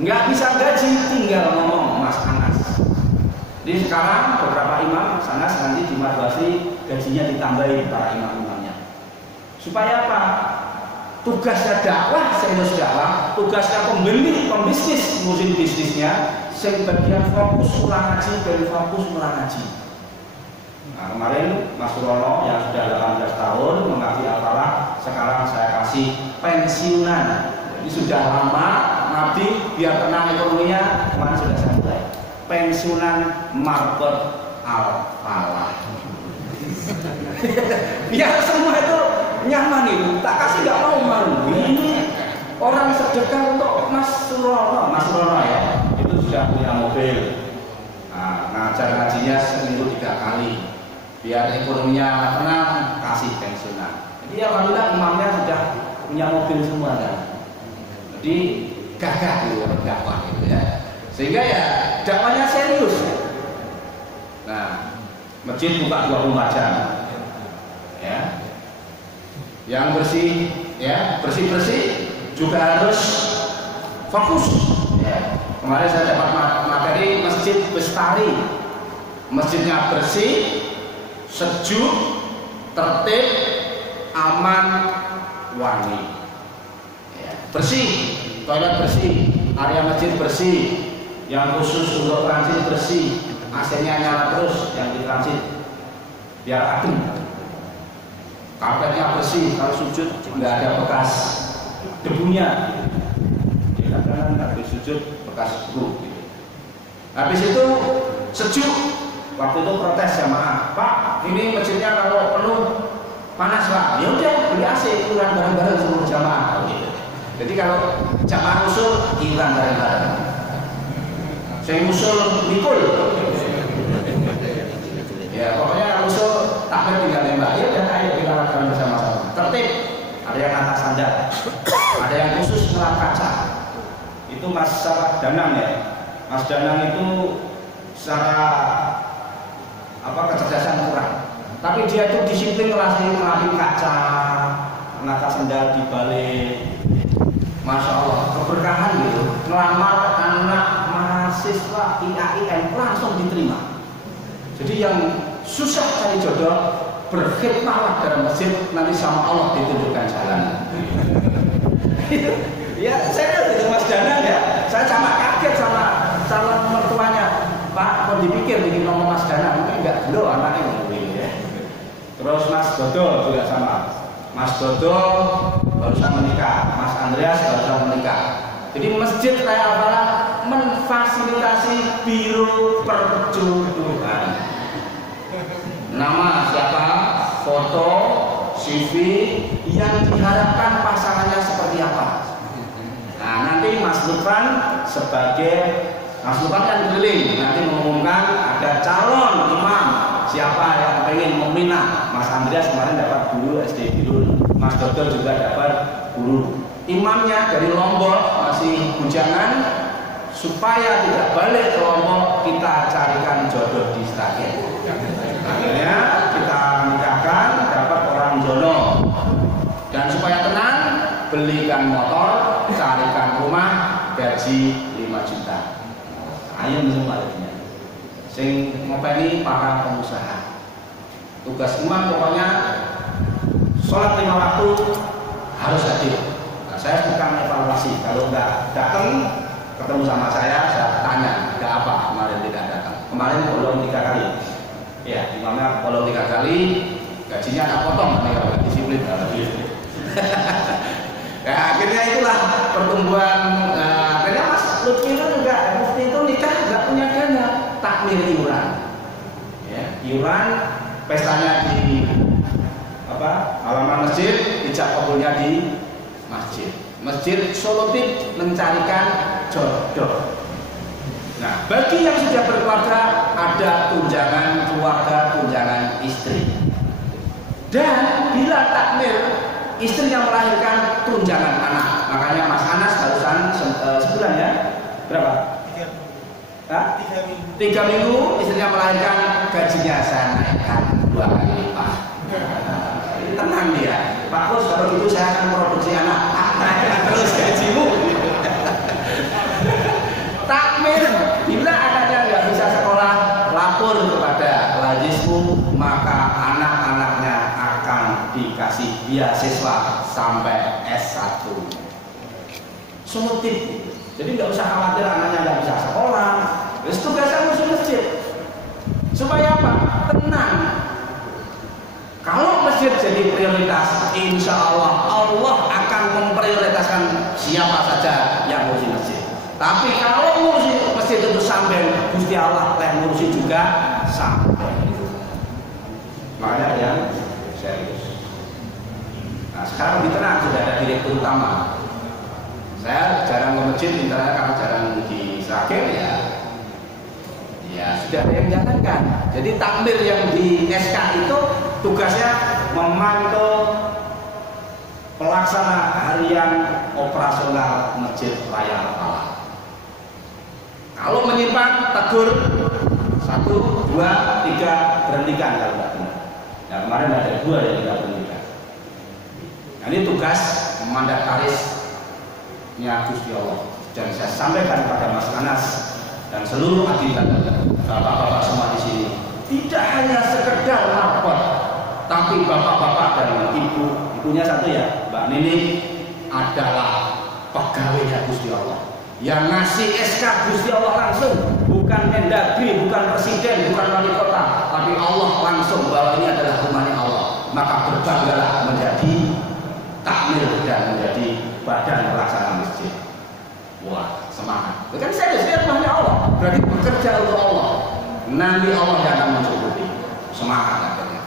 Nggak bisa gaji, tinggal ngomong Mas Anas. Jadi sekarang beberapa imam Anas nanti di Madwasi gajinya ditambahin para imam-imamnya. Supaya apa? Tugasnya dakwah, serius dakwah, tugasnya pembisnis, ngurusin bisnisnya, sebagian fokus ulang ngaji, dari fokus ulang ngaji. Nah, kemarin Mas Surono yang sudah 18 tahun mengabdi Al-Falah, sekarang saya kasih pensiunan. Jadi sudah lama ngabdi, biar tenang ekonominya, kemarin sudah saya mulai. Pensiunan Marbot Al-Falah. Biar semua itu nyaman itu, tak kasih nggak mau malu. Ini orang sedekah untuk Mas Surono ya, itu sudah punya mobil. Nah, ngajar ngajinya seminggu 3 kali, biar ekonominya tenang, kasih pensiunan. Jadi alhamdulillah imamnya sudah punya mobil semua kan. Jadi gagah gitu dakwah gitu ya. Sehingga ya dakwahnya serius. Nah, masjid buka 24 jam. Ya. Yang bersih, ya, bersih-bersih juga harus fokus. Ya. Kemarin saya dapat materi Masjid Bestari. Masjidnya bersih, sejuk, tertib, aman, wangi. Ya. Bersih, toilet bersih, area masjid bersih, yang khusus untuk transit bersih, AC-nya nyala terus yang di transit biar adem. Karpetnya bersih, kalau sujud nggak ada bekas debunya. Ya kan habis sujud bekas debu. Gitu. Habis itu sejuk. Waktu itu protes jamaah, Pak, ini masjidnya kalau penuh panas Pak. Ya udah beli AC, iuran bareng-bareng seluruh jamaah. Gitu. Jadi kalau jamaah usul iuran bareng-bareng. Saya usul mikul. Ya pokoknya usul takbir tinggal nembak. Ya udah ayo kita lakukan bersama-sama. Tertib. Ada yang atas sandal, ada yang khusus ngelap kaca. Itu Mas Danang ya. Mas Danang itu secara kecerdasan kurang. Tapi dia itu disiplin ngelapin kaca, nata sandal dibalik. Masya Allah, keberkahan gitu. Ngelamar anak mahasiswa IAIN langsung diterima. Jadi yang susah cari jodoh, berkhidmatlah dalam masjid, nanti sama Allah ditunjukkan jalan. Ya saya itu Mas Danang ya. Saya sama kaget sama calon mertuanya. Pak, kok dipikir bikin ngomong Mas Danang, mungkin enggak dulu anaknya mungkin ya. Terus Mas Dodo juga sama. Mas Dodo barusan menikah, Mas Andreas barusan menikah. Jadi masjid Raya Al-Falah memfasilitasi biro perjodohan. Nama siapa, foto, CV, yang diharapkan pasangannya seperti apa. Nah nanti Mas Lutfan sebagai Mas Lutfan yang keliling nanti mengumumkan ada calon imam siapa yang pengen meminang. Mas Andreas kemarin dapat guru SD Birul, Mas Dodo juga dapat guru. Imamnya dari Lombok masih bujangan, supaya tidak balik ke Lombok kita carikan jodoh di Sragen. Akhirnya kita nikahkan, dapat orang jono. Dan supaya tenang, belikan motor, carikan rumah, gaji 5 juta. Ayo semua artinya. Sing ngopeni para pengusaha. Tugas imam pokoknya sholat 5 waktu harus hadir. Nah, saya bukan evaluasi. Kalau nggak datang ketemu sama saya tanya, ada apa kemarin tidak datang? Kemarin bolong 3 kali. Ya, imamnya bolong 3 kali, gajinya tak potong, kalau disiplin. Ya, akhirnya itulah pertumbuhan. Akhirnya Mas Lutfi itu juga, Mufti itu nikah nggak punya dana, takmir iuran. Ya, iuran pestanya di halaman masjid, ijab kabulnya di masjid. Masjid Solotip mencarikan jodoh. Nah, bagi yang sudah berkeluarga ada tunjangan keluarga, tunjangan istri. Dan bila takmir istri yang melahirkan tunjangan anak. Makanya Mas Anas barusan sebulan ya? Berapa? 3 minggu istrinya melahirkan, gajinya saya naikkan 2 kali lipat. Tenang dia, Pak Bos, kalau gitu saya akan produksi anak. Naikkan terus gajimu. Takmir, bila anaknya nggak bisa sekolah, lapor kepada Lajismu, maka anak-anaknya akan dikasih beasiswa sampai S1. Solutif. Jadi nggak usah khawatir anaknya nggak bisa sekolah. Terus tugasnya ngurusin masjid. Supaya apa? Tenang. Kalau masjid jadi prioritas, insya Allah akan memprioritaskan siapa saja yang ngurusin masjid. Tapi kalau ngurusin masjid itu sampai Gusti Allah ngurusin juga sampai. Makanya yang serius. Nah sekarang lebih tenang, sudah ada direktur utama. Saya jarang ke masjid, intinya karena jarang di Sragen ya sudah ada yang jalankan. Jadi takmir yang di SK itu tugasnya memantau pelaksana harian operasional Masjid Raya Al-Falah. Kalau menyimpang, tegur 1, 2, 3, berhentikan kalau tidak benar. Nah kemarin ada 2 yang tidak berhentikan. Nah, ini tugas mandatarisnya Gusti Allah. Dan saya sampaikan kepada Mas Anas dan seluruh adilan bapak-bapak semua di sini, tidak hanya sekedar rapor, tapi bapak-bapak dan ibunya satu ya, Mbak Nini adalah pegawainya Gusti Allah. Yang ngasih SK Gusti Allah langsung, bukan Mendagri, bukan presiden, bukan wali kota, tapi Allah langsung bahwa ini adalah rumahnya Allah. Maka berbanggalah menjadi takmir dan menjadi badan pelaksana masjid. Wah, semangat. Kan serius, ini rumahnya Allah. Berarti bekerja untuk Allah. Nanti Allah yang akan mencukupi. Semangat akhirnya.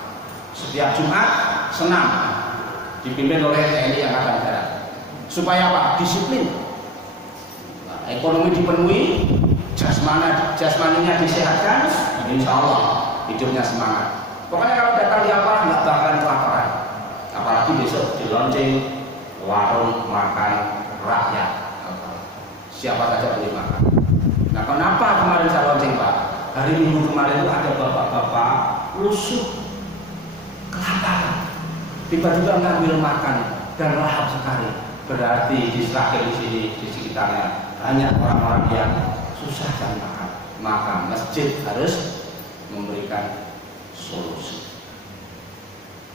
Setiap Jumat senam dipimpin oleh TNI Angkatan Darat. Supaya apa? Disiplin. Ekonomi dipenuhi, jasmaninya disehatkan, insya Allah hidupnya semangat. Pokoknya kalau datang di apa nggak bakalan kelaparan. Apalagi besok di launching warung makan rakyat. Siapa saja boleh makan. Nah, kenapa kemarin saya launching, Pak? Hari Minggu kemarin itu ada bapak-bapak lusuh kelaparan, tiba-tiba ngambil makan dan lahap sekali. Berarti di sekitar di sini, di sekitarnya banyak orang-orang yang susah cari makan. Maka masjid harus memberikan solusi.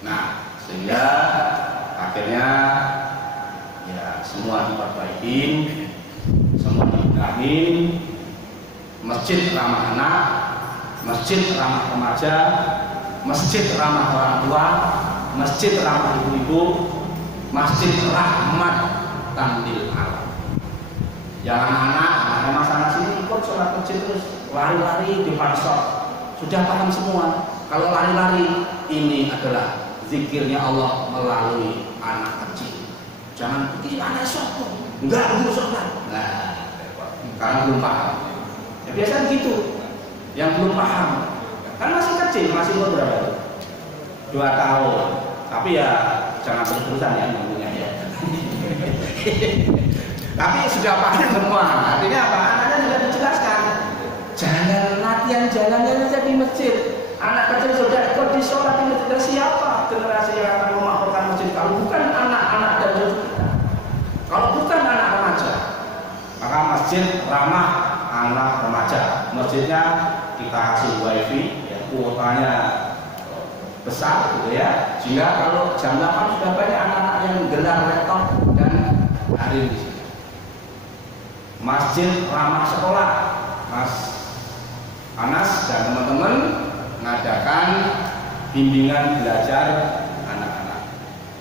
Nah, sehingga akhirnya ya semua diperbaikin, semua dibenahin. Masjid ramah anak, masjid ramah remaja, masjid ramah orang tua, masjid ramah ibu-ibu, masjid rahmat tandil alam. Yang anak-anak sana sini ikut sholat masjid terus lari-lari di pansor, sudah paham semua. Kalau lari-lari ini adalah zikirnya Allah melalui anak kecil. Jangan pikir anak sokong, enggak dulu sholat. Nah, karena belum paham. Ya biasa begitu. Yang belum paham, kan masih kecil, masih umur berapa? 2 tahun. Tapi ya jangan terus-terusan ya ngomongnya ya. Tapi sudah paham semua. Artinya apa? Anaknya sudah dijelaskan. Jangan latihan jalannya saja di masjid. Anak kecil sudah ikut di sholat di masjid. Siapa generasi yang akan memakmurkan masjid kalau bukan anak-anak dan cucu kita? Kalau bukan anak remaja, maka masjid ramah anak remaja. Masjidnya kita kasih wifi, ya, kuotanya besar gitu ya. Sehingga kalau jam 8 sudah banyak anak-anak yang gelar laptop dan hadir di sini. Masjid ramah sekolah. Mas Anas dan teman-teman mengadakan bimbingan belajar anak-anak.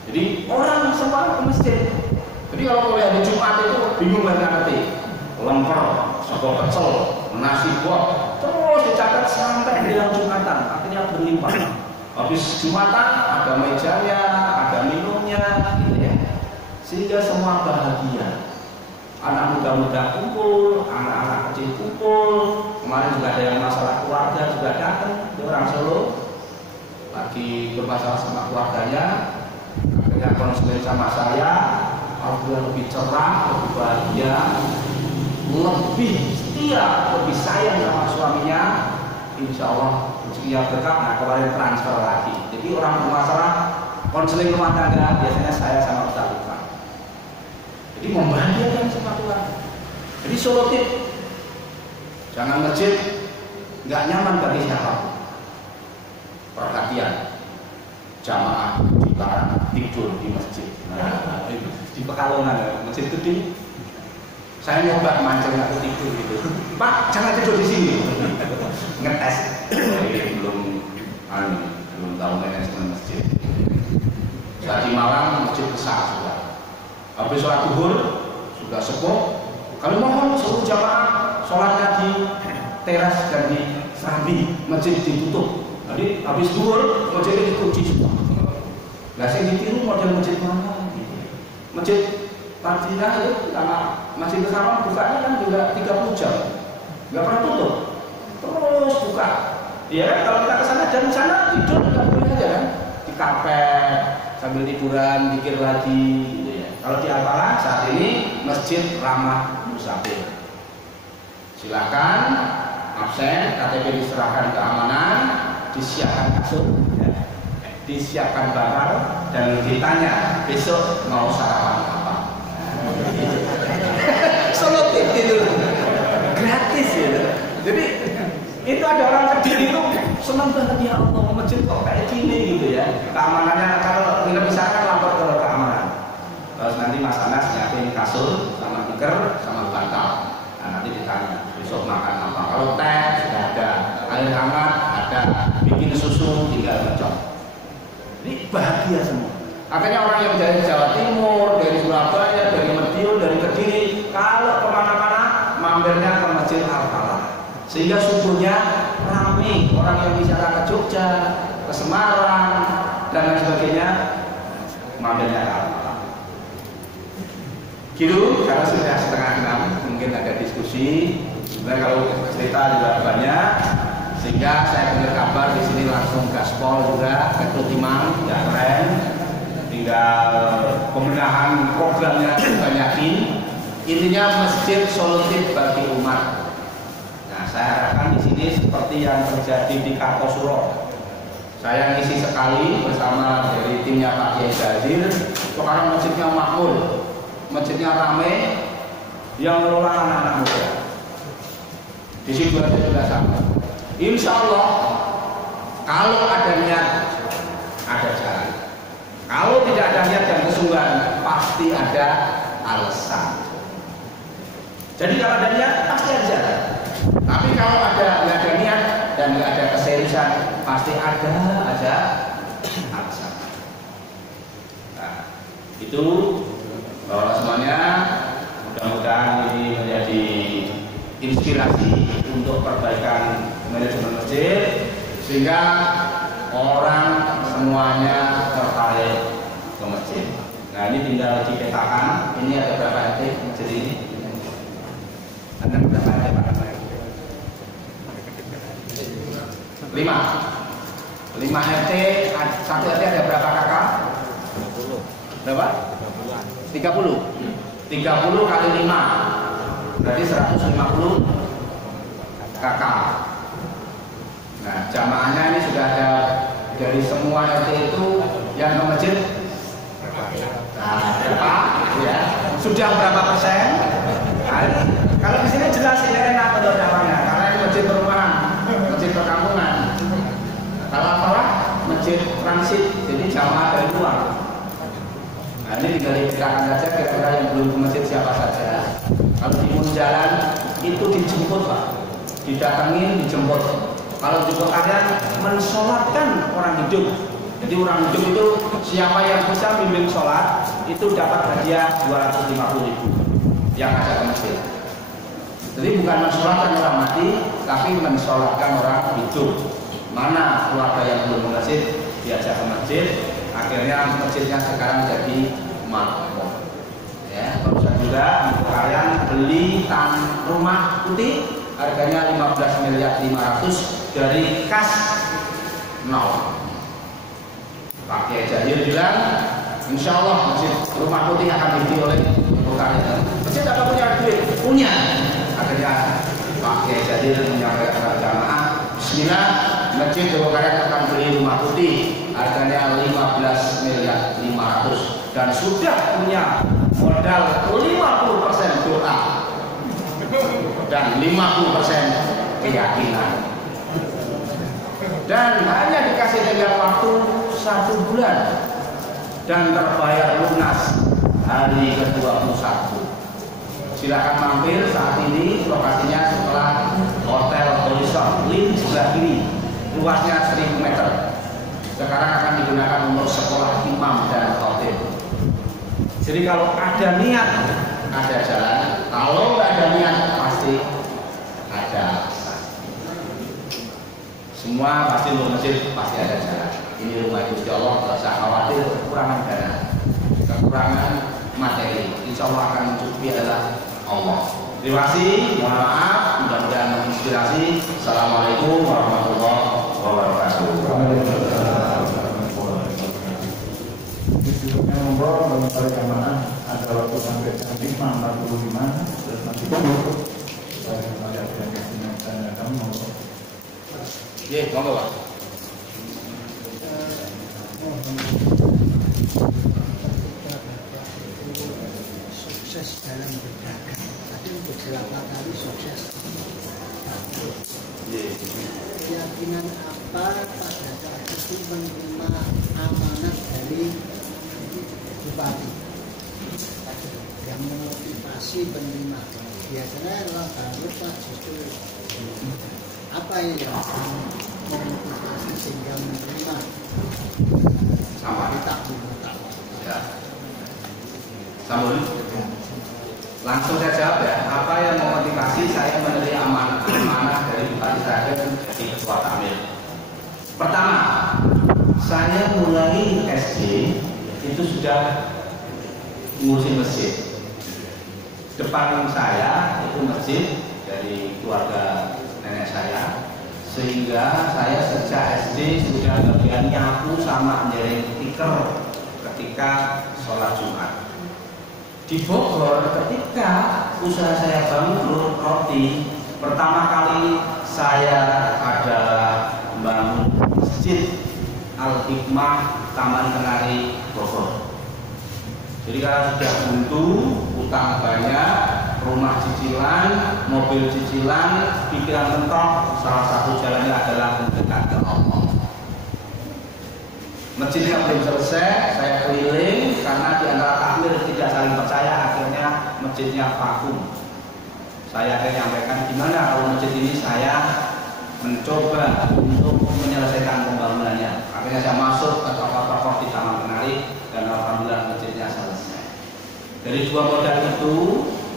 Jadi orang semua ke masjid. Jadi kalau kuliah di Jumat itu bingung banget ngerti. Lemper, sego pecel, nasi buah, terus dicatat sampai di Jumatan, akhirnya berlimpah. Habis Jumatan ada mejanya, ada minumnya, gitu ya. Sehingga semua bahagia. Anak muda-muda kumpul, anak-anak kecil kumpul. Kemarin juga ada yang masalah keluarga juga datang, di orang Solo lagi bermasalah sama keluarganya. Akhirnya konseling sama saya, alhamdulillah lebih cerah, lebih bahagia, lebih setia, lebih sayang sama suaminya. Insya Allah rezekinya berkah. Nah, kemarin transfer lagi. Jadi orang bermasalah konseling rumah tangga biasanya saya sama Ustaz Luka. Jadi membahagiakan sama Tuhan. Jadi solutif, jangan masjid nggak nyaman bagi siapa. Perhatian, jamaah dilarang tidur di masjid. Nah, di Pekalongan masjid itu di. Saya nyoba mancing aku tidur gitu. Pak, jangan tidur di sini. Ngetes. Belum tahu manajemen masjid. Tadi malam masjid besar sudah. Habis sholat zuhur sudah sepuh. Kalau mohon seluruh jamaah sholatnya di teras dan di serambi, masjid ditutup. Jadi habis zuhur masjid dikunci semua. Nah, saya ditiru model masjid mana? Masjid Madinah itu karena masih bersama bukanya kan juga 30 jam, nggak pernah tutup, terus buka. Ya kan kalau kita kesana jam sana tidur nggak boleh aja kan, di karpet sambil tiduran mikir lagi. Gitu ya. Kalau di Al-Falah saat ini masjid ramah musafir. Silakan absen, KTP diserahkan keamanan, disiapkan kasur, ya. Disiapkan bakar dan ditanya besok mau sarapan apa. Solutif itu gratis ya. Jadi itu ada orang sedih itu senang banget ya Allah masjid kok kayak gini gitu ya. Keamanannya kalau nginep di sana lapor ke keamanan. Terus nanti Mas Anas nyiapin kasur sama tikar sama bantal. Nah, nanti ditanya besok makan apa. Kalau teh sudah ada, air hangat ada, bikin susu tinggal ngecok. Ini bahagia semua. Akhirnya orang yang dari Jawa Timur, dari Surabaya, dari Madiun, dari Kediri, kalau kemana-mana mampirnya ke Masjid Al-Falah. Sehingga subuhnya ramai orang yang bicara ke Jogja, ke Semarang, dan lain sebagainya, mampirnya ke Al-Falah. Gitu, karena sudah 5:30, mungkin ada diskusi. Sebenarnya kalau cerita juga banyak. sehingga saya dengar kabar di sini langsung gaspol juga, rekrut imam, sudah keren. Tinggal pembenahan programnya banyakin. Intinya masjid solutif bagi umat. Nah, saya harapkan di sini seperti yang terjadi di Kartosuro. Saya ngisi sekali bersama dari timnya Pak Kiai Jazir. Sekarang masjidnya makmur, masjidnya ramai, yang mengelola anak-anak muda. Di situ aja juga sama. Insya Allah, kalau ada niat, ada jalan. Kalau tidak ada niat dan kesungguhan, pasti ada alasan. Jadi kalau ada niat, pasti ada jalan. Tapi kalau nggak ada niat dan nggak ada keseriusan, pasti ada aja alasan. Nah, itu semuanya mudah-mudahan ini menjadi inspirasi untuk perbaikan manajemen masjid sehingga orang semuanya tertarik ke masjid. Nah, ini tinggal dipetakan. Ini ada berapa RT masjid ini? Ada berapa RT Pak? 5 RT, satu RT ada berapa kakak? Berapa? 30 kali 5 berarti 150 kakak. Nah, jamaahnya ini sudah ada dari semua RT itu yang ke masjid berapa? Ya. Sudah berapa persen? Nah, kalau di sini jelas ini enak untuk jamaahnya karena ini masjid perumahan, masjid perkampungan. Kalau apalah masjid transit, jadi jamaah dari luar. Nah, ini tinggal dikatakan saja kira-kira yang belum ke masjid siapa saja. Kalau di jalan itu dijemput Pak, didatangin, dijemput. Kalau jemput kalian mensolatkan orang hidup. Jadi orang hidup itu siapa yang bisa bimbing sholat itu dapat hadiah 250.000 yang ada ke masjid. Jadi bukan mensolatkan orang mati, tapi mensolatkan orang hidup. Mana keluarga yang belum ke masjid diajak ke masjid, akhirnya masjidnya sekarang jadi makmur. Ya, barusan juga untuk kalian beli rumah putih harganya 15.500.000 dari kas 0. Pak Kiai Jazir bilang, insya Allah masjid rumah putih akan dibeli oleh kalian. Masjid apa punya duit? Punya. Akhirnya Pak Kiai Jazir menyampaikan kepada jamaah, Bismillah, masjid kalian akan beli rumah putih harganya 15.500.000 dan sudah punya modal 50% doa dan 50% keyakinan. Dan hanya dikasih tenggang waktu 1 bulan dan terbayar lunas hari ke-21. Silakan mampir saat ini, lokasinya setelah Hotel Horizon Lin sebelah kiri, luasnya 1000 meter. Sekarang akan digunakan untuk sekolah imam dan khotib. Jadi kalau ada niat, ada jalan. Kalau nggak ada niat, pasti ada alasan. Semua pasti untuk masjid, pasti ada jalan. Ini rumah Gusti Allah, tidak usah khawatir kekurangan dana, kekurangan materi. Insya Allah akan mencukupi adalah Allah. Terima kasih, mohon maaf, mudah-mudahan menginspirasi. Assalamualaikum warahmatullahi wabarakatuh. Berikutnya ngobrol bagi para jamaah ada waktu sampai jam 5.45 terus nanti tunggu. Saya melihat yang tanya kamu ngobrol. Iya, monggo Pak. Sukses dalam berdagang, tapi untuk berapa kali sukses. Keyakinan apa pada saat itu menerima amanat dari bupati yang memotivasi penerima? Biasanya orang baru Pak justru apa yang memotivasi sehingga menerima Sama kita diminta? ya. Sambung. Langsung saya jawab ya. Apa yang memotivasi saya menerima amanah dari bupati saya menjadi ketua takmir? Pertama, saya mulai SD itu sudah ngurusin masjid. Depan saya itu masjid dari keluarga nenek saya. sehingga saya sejak SD sudah bagian nyapu sama menjaring tikar ketika sholat Jumat. Di Bogor ketika usaha saya bangkrut roti, pertama kali saya adalah membangun Masjid Al-Hikmah Taman Kenari Bogor. Jadi kalau sudah buntu, utang banyak, rumah cicilan, mobil cicilan, pikiran mentok, salah satu jalannya adalah mendekat ke Allah. Masjidnya belum selesai, saya keliling karena di antara takmir tidak saling percaya, akhirnya masjidnya vakum. Saya akhirnya menyampaikan gimana kalau masjid ini saya mencoba untuk menyelesaikan pembangunannya. Akhirnya saya masuk ke tokoh-tokoh di Taman Kenari dan alhamdulillah masjidnya selesai. Dari dua modal itu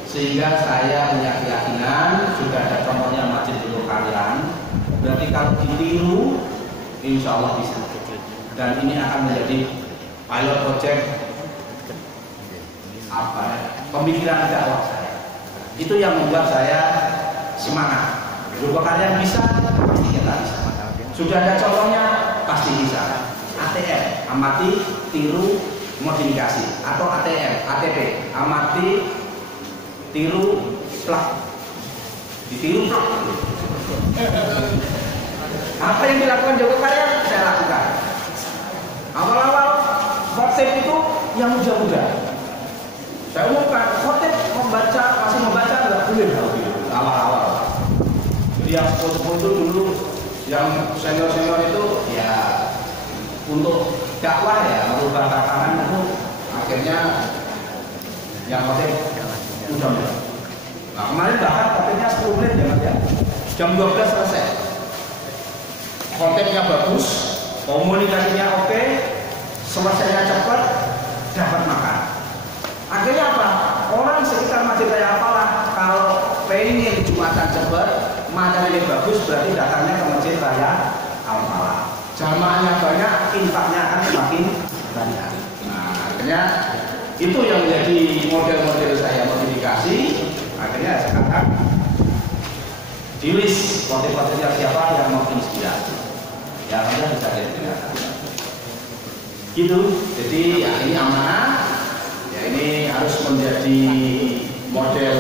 sehingga saya punya keyakinan sudah ada contohnya masjid untuk kalian. Berarti kalau ditiru, insya Allah bisa. Dan ini akan menjadi pilot project apa ya? Pemikiran dakwah saya. Itu yang membuat saya semangat. Kalau kalian bisa, pasti kita bisa. Sudah ada contohnya, pasti bisa. ATM, amati, tiru, modifikasi. Atau ATM, ATP, amati, tiru, plak. Ditiru, plak. Apa yang dilakukan Joko Karya, saya lakukan. Awal-awal khotib itu yang muda-muda. Saya umumkan, khotib masih membaca nggak boleh awal-awal. Jadi yang sepuh-sepuh itu dulu, yang senior-senior itu ya untuk dakwah ya merubah tatanan itu akhirnya yang khotib muda-muda. Nah kemarin bahkan khotibnya 10 menit ya, jam 12 selesai. Khotibnya bagus, komunikasinya oke, selesainya cepat, dapat makan. Akhirnya apa? Orang sekitar masjid Raya Al-Falah kalau pengen Jumatan cepat, materinya bagus, berarti datangnya ke masjid Raya Al-Falah. Jamaahnya banyak, infaknya akan semakin banyak. Nah, akhirnya itu yang menjadi model-model saya modifikasi. Akhirnya sekarang di list khotib-khotibnya siapa yang mau inspirasi. Ya, kita bisa lihat. Gitu. Jadi ya ini amanah. Ya ini harus menjadi model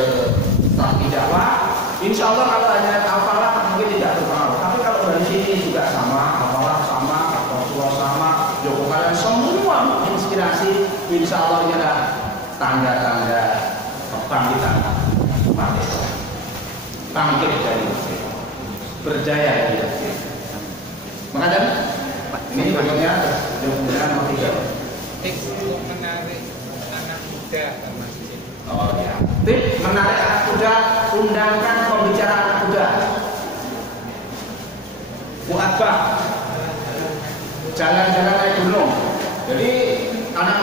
strategi dakwah. Insya Allah kalau hanya Al-Falah mungkin tidak berpengaruh. Tapi kalau dari sini juga sama, Al-Falah sama, Rasulullah sama, Joko Karya semua inspirasi. Insya Allah ini adalah tanda-tanda kebangkitan umat Islam. Bangkit dari masjid, berdaya dari masjid. Makanya ini bagiannya dengan nomor 3. Untuk menarik anak muda ke masjid. Oh ya. Tip menarik anak muda, undangkan pembicara anak muda. Mu'abbah, jalan-jalan naik gunung. Jadi anak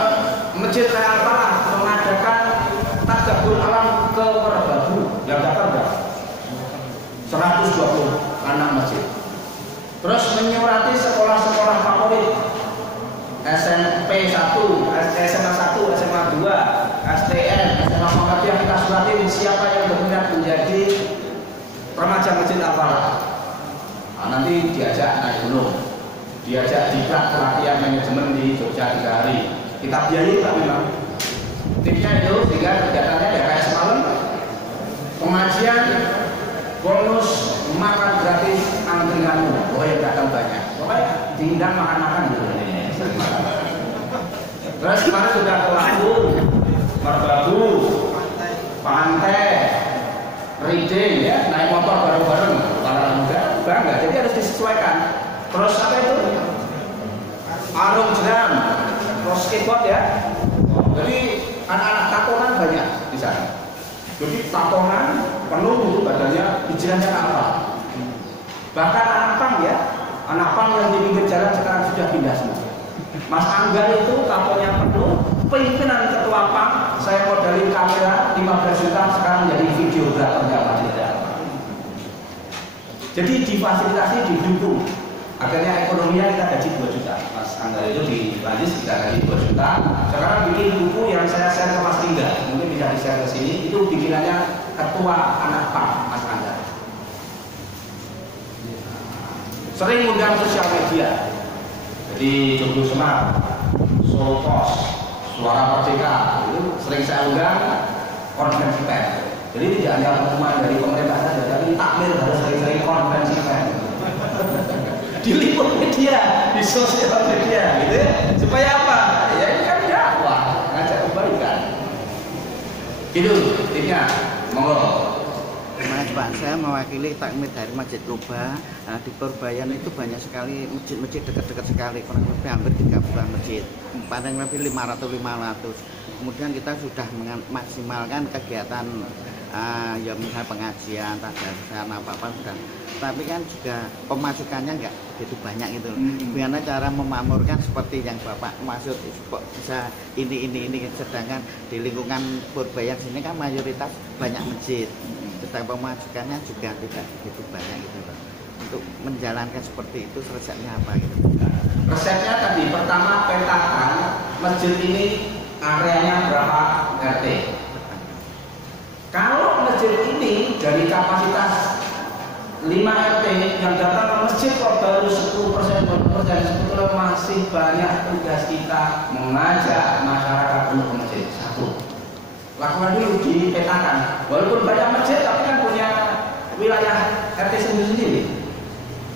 masjid Raya Al-Falah mengadakan tadabbur alam ke Merbabu. Yang dapat berapa? 120 anak masjid. Terus menyurati sekolah-sekolah favorit SMP 1, SMA 1, SMA 2, STN, SMA Muhammadiyah, kita suratin siapa yang berminat menjadi remaja masjid Al-Falah. Nah, nanti diajak naik gunung, diajak diklat pelatihan manajemen di Jogja 3 hari. Kita biayai Pak memang. Tipnya itu sehingga kegiatannya ya kayak semalam pengajian bonus makan gratis angkringanmu. Oh ya datang banyak. Pokoknya diundang makan-makan gitu. Terus kemarin sudah ke Lampung, Merbabu, Pantai, Riding ya, naik motor bareng-bareng. Para muda bangga. Jadi harus disesuaikan. Terus apa itu? Arung jeram, terus skateboard ya. Jadi anak-anak takonan banyak di sana. Jadi takonan penuh untuk badannya, pikirannya apa? Bahkan anak pang ya, anak pang yang di pinggir jalan sekarang sudah pindah semua. Mas Angga itu takonya penuh, pimpinan ketua pang, saya modalin kamera 15 juta sekarang jadi videografernya Masjid. Jadi difasilitasi, didukung. Akhirnya ekonominya kita gaji 2 juta. Mas Angga itu di Prancis kita gaji 2 juta. Sekarang bikin buku yang saya share ke Mas Ringga, mungkin bisa di-share ke sini. Itu bikinannya ketua anak pang Mas Angga. sering undang sosial media. Jadi Joglo Semar, Solo Pos, Suara Merdeka, itu sering saya undang konferensi pers. Jadi tidak hanya pengumuman dari pemerintah saja, tapi takmir harus sering-sering konferensi pers. Diliput media, di sosial media, gitu ya. Supaya apa? Ya ini kan dakwah, ngajak kebaikan. Gitu, tipnya, monggo. Terima kasih Pak, saya mewakili takmir dari Masjid Rubah. Di Purbayan itu banyak sekali masjid-masjid dekat-dekat sekali, kurang lebih hampir 30-an masjid, paling lebih 500. Kemudian kita sudah memaksimalkan kegiatan ya misalnya pengajian, tadarus, apa-apa sudah. Tapi kan juga pemasukannya nggak begitu banyak itu. Bagaimana cara memakmurkan seperti yang Bapak maksud, kok bisa ini. Sedangkan di lingkungan Purbayan sini kan mayoritas banyak masjid. Tentang pemasukannya juga tidak begitu banyak gitu Pak. Untuk menjalankan seperti itu resepnya apa gitu? Resepnya tadi pertama petakan masjid ini areanya berapa RT. Kalau masjid ini dari kapasitas 5 RT yang datang ke masjid kok baru 10%, 20%, sebetulnya masih banyak tugas kita mengajak masyarakat untuk ke masjid. Satu, lakukan dulu dipetakan. Walaupun banyak masjid tapi kan punya wilayah RT sendiri-sendiri.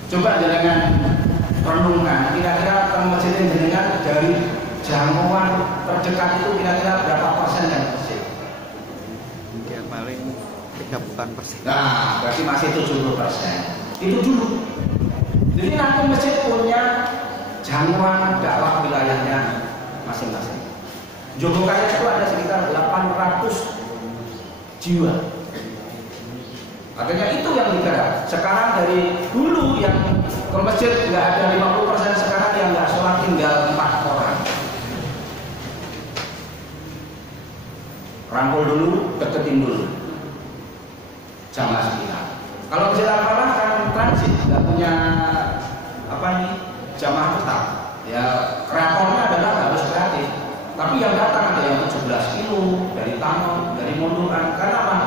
Coba jenengan renungan, kira-kira ke masjid jenengan dari jangkauan terdekat itu kira-kira berapa persen yang masjid? Ya paling 30%. Nah, berarti masih 70%. Itu dulu. Jadi nanti masjid punya jangkauan dakwah wilayahnya masing-masing. Joglo Karya itu ada sekitar 800 jiwa. Artinya itu yang digarap. Sekarang dari dulu yang ke masjid nggak ada 50%, sekarang yang nggak sholat tinggal 4 orang. Rangkul dulu, deketin dulu. Jamaah sekitar. Kalau masjid Al-Falah kan transit, nggak punya apa nih jamaah tetap. Ya kreatornya adalah harus kreatif. Tapi yang datang ada yang 17 kilo dari Taman, dari Mondokan. Karena apa?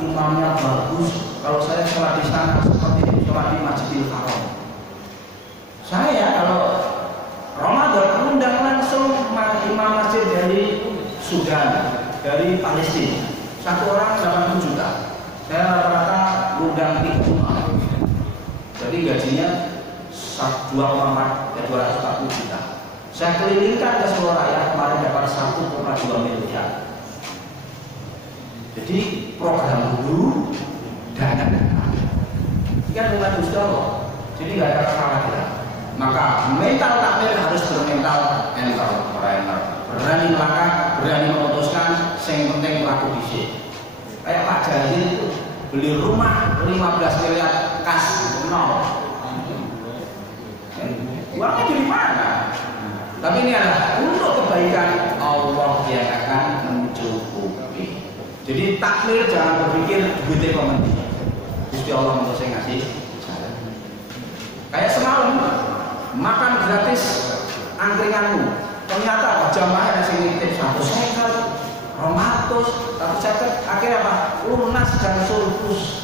Imamnya bagus. Kalau saya sholat di sana seperti sholat di Masjidil Haram. Saya kalau Ramadan undang langsung imam masjid dari Sudan, dari Palestina. Satu orang 80 juta. Saya rata-rata undang 3 imam. Jadi gajinya 240 juta. Saya kelilingkan ke seluruh rakyat, kemarin dapat 1,2 miliar. Jadi program dulu dana. Ini kan bukan Gustowo, jadi nggak ada kekhawatiran. Maka mental takmir harus bermental entrepreneur, berani melangkah, berani memutuskan, yang penting pelaku bisnis. Kayak Pak Jazil itu beli rumah 15 miliar kas 0. Uangnya dari mana? Tapi ini adalah untuk kebaikan Allah yang akan mencukupi. Jadi takmir jangan berpikir duitnya pemerintah. Gusti Allah mau saya ngasih. Kayak semalam makan gratis angkringanmu. Ternyata jamaah ada sini tip 100, 200, tapi saya akhirnya apa? Lunas dan surplus.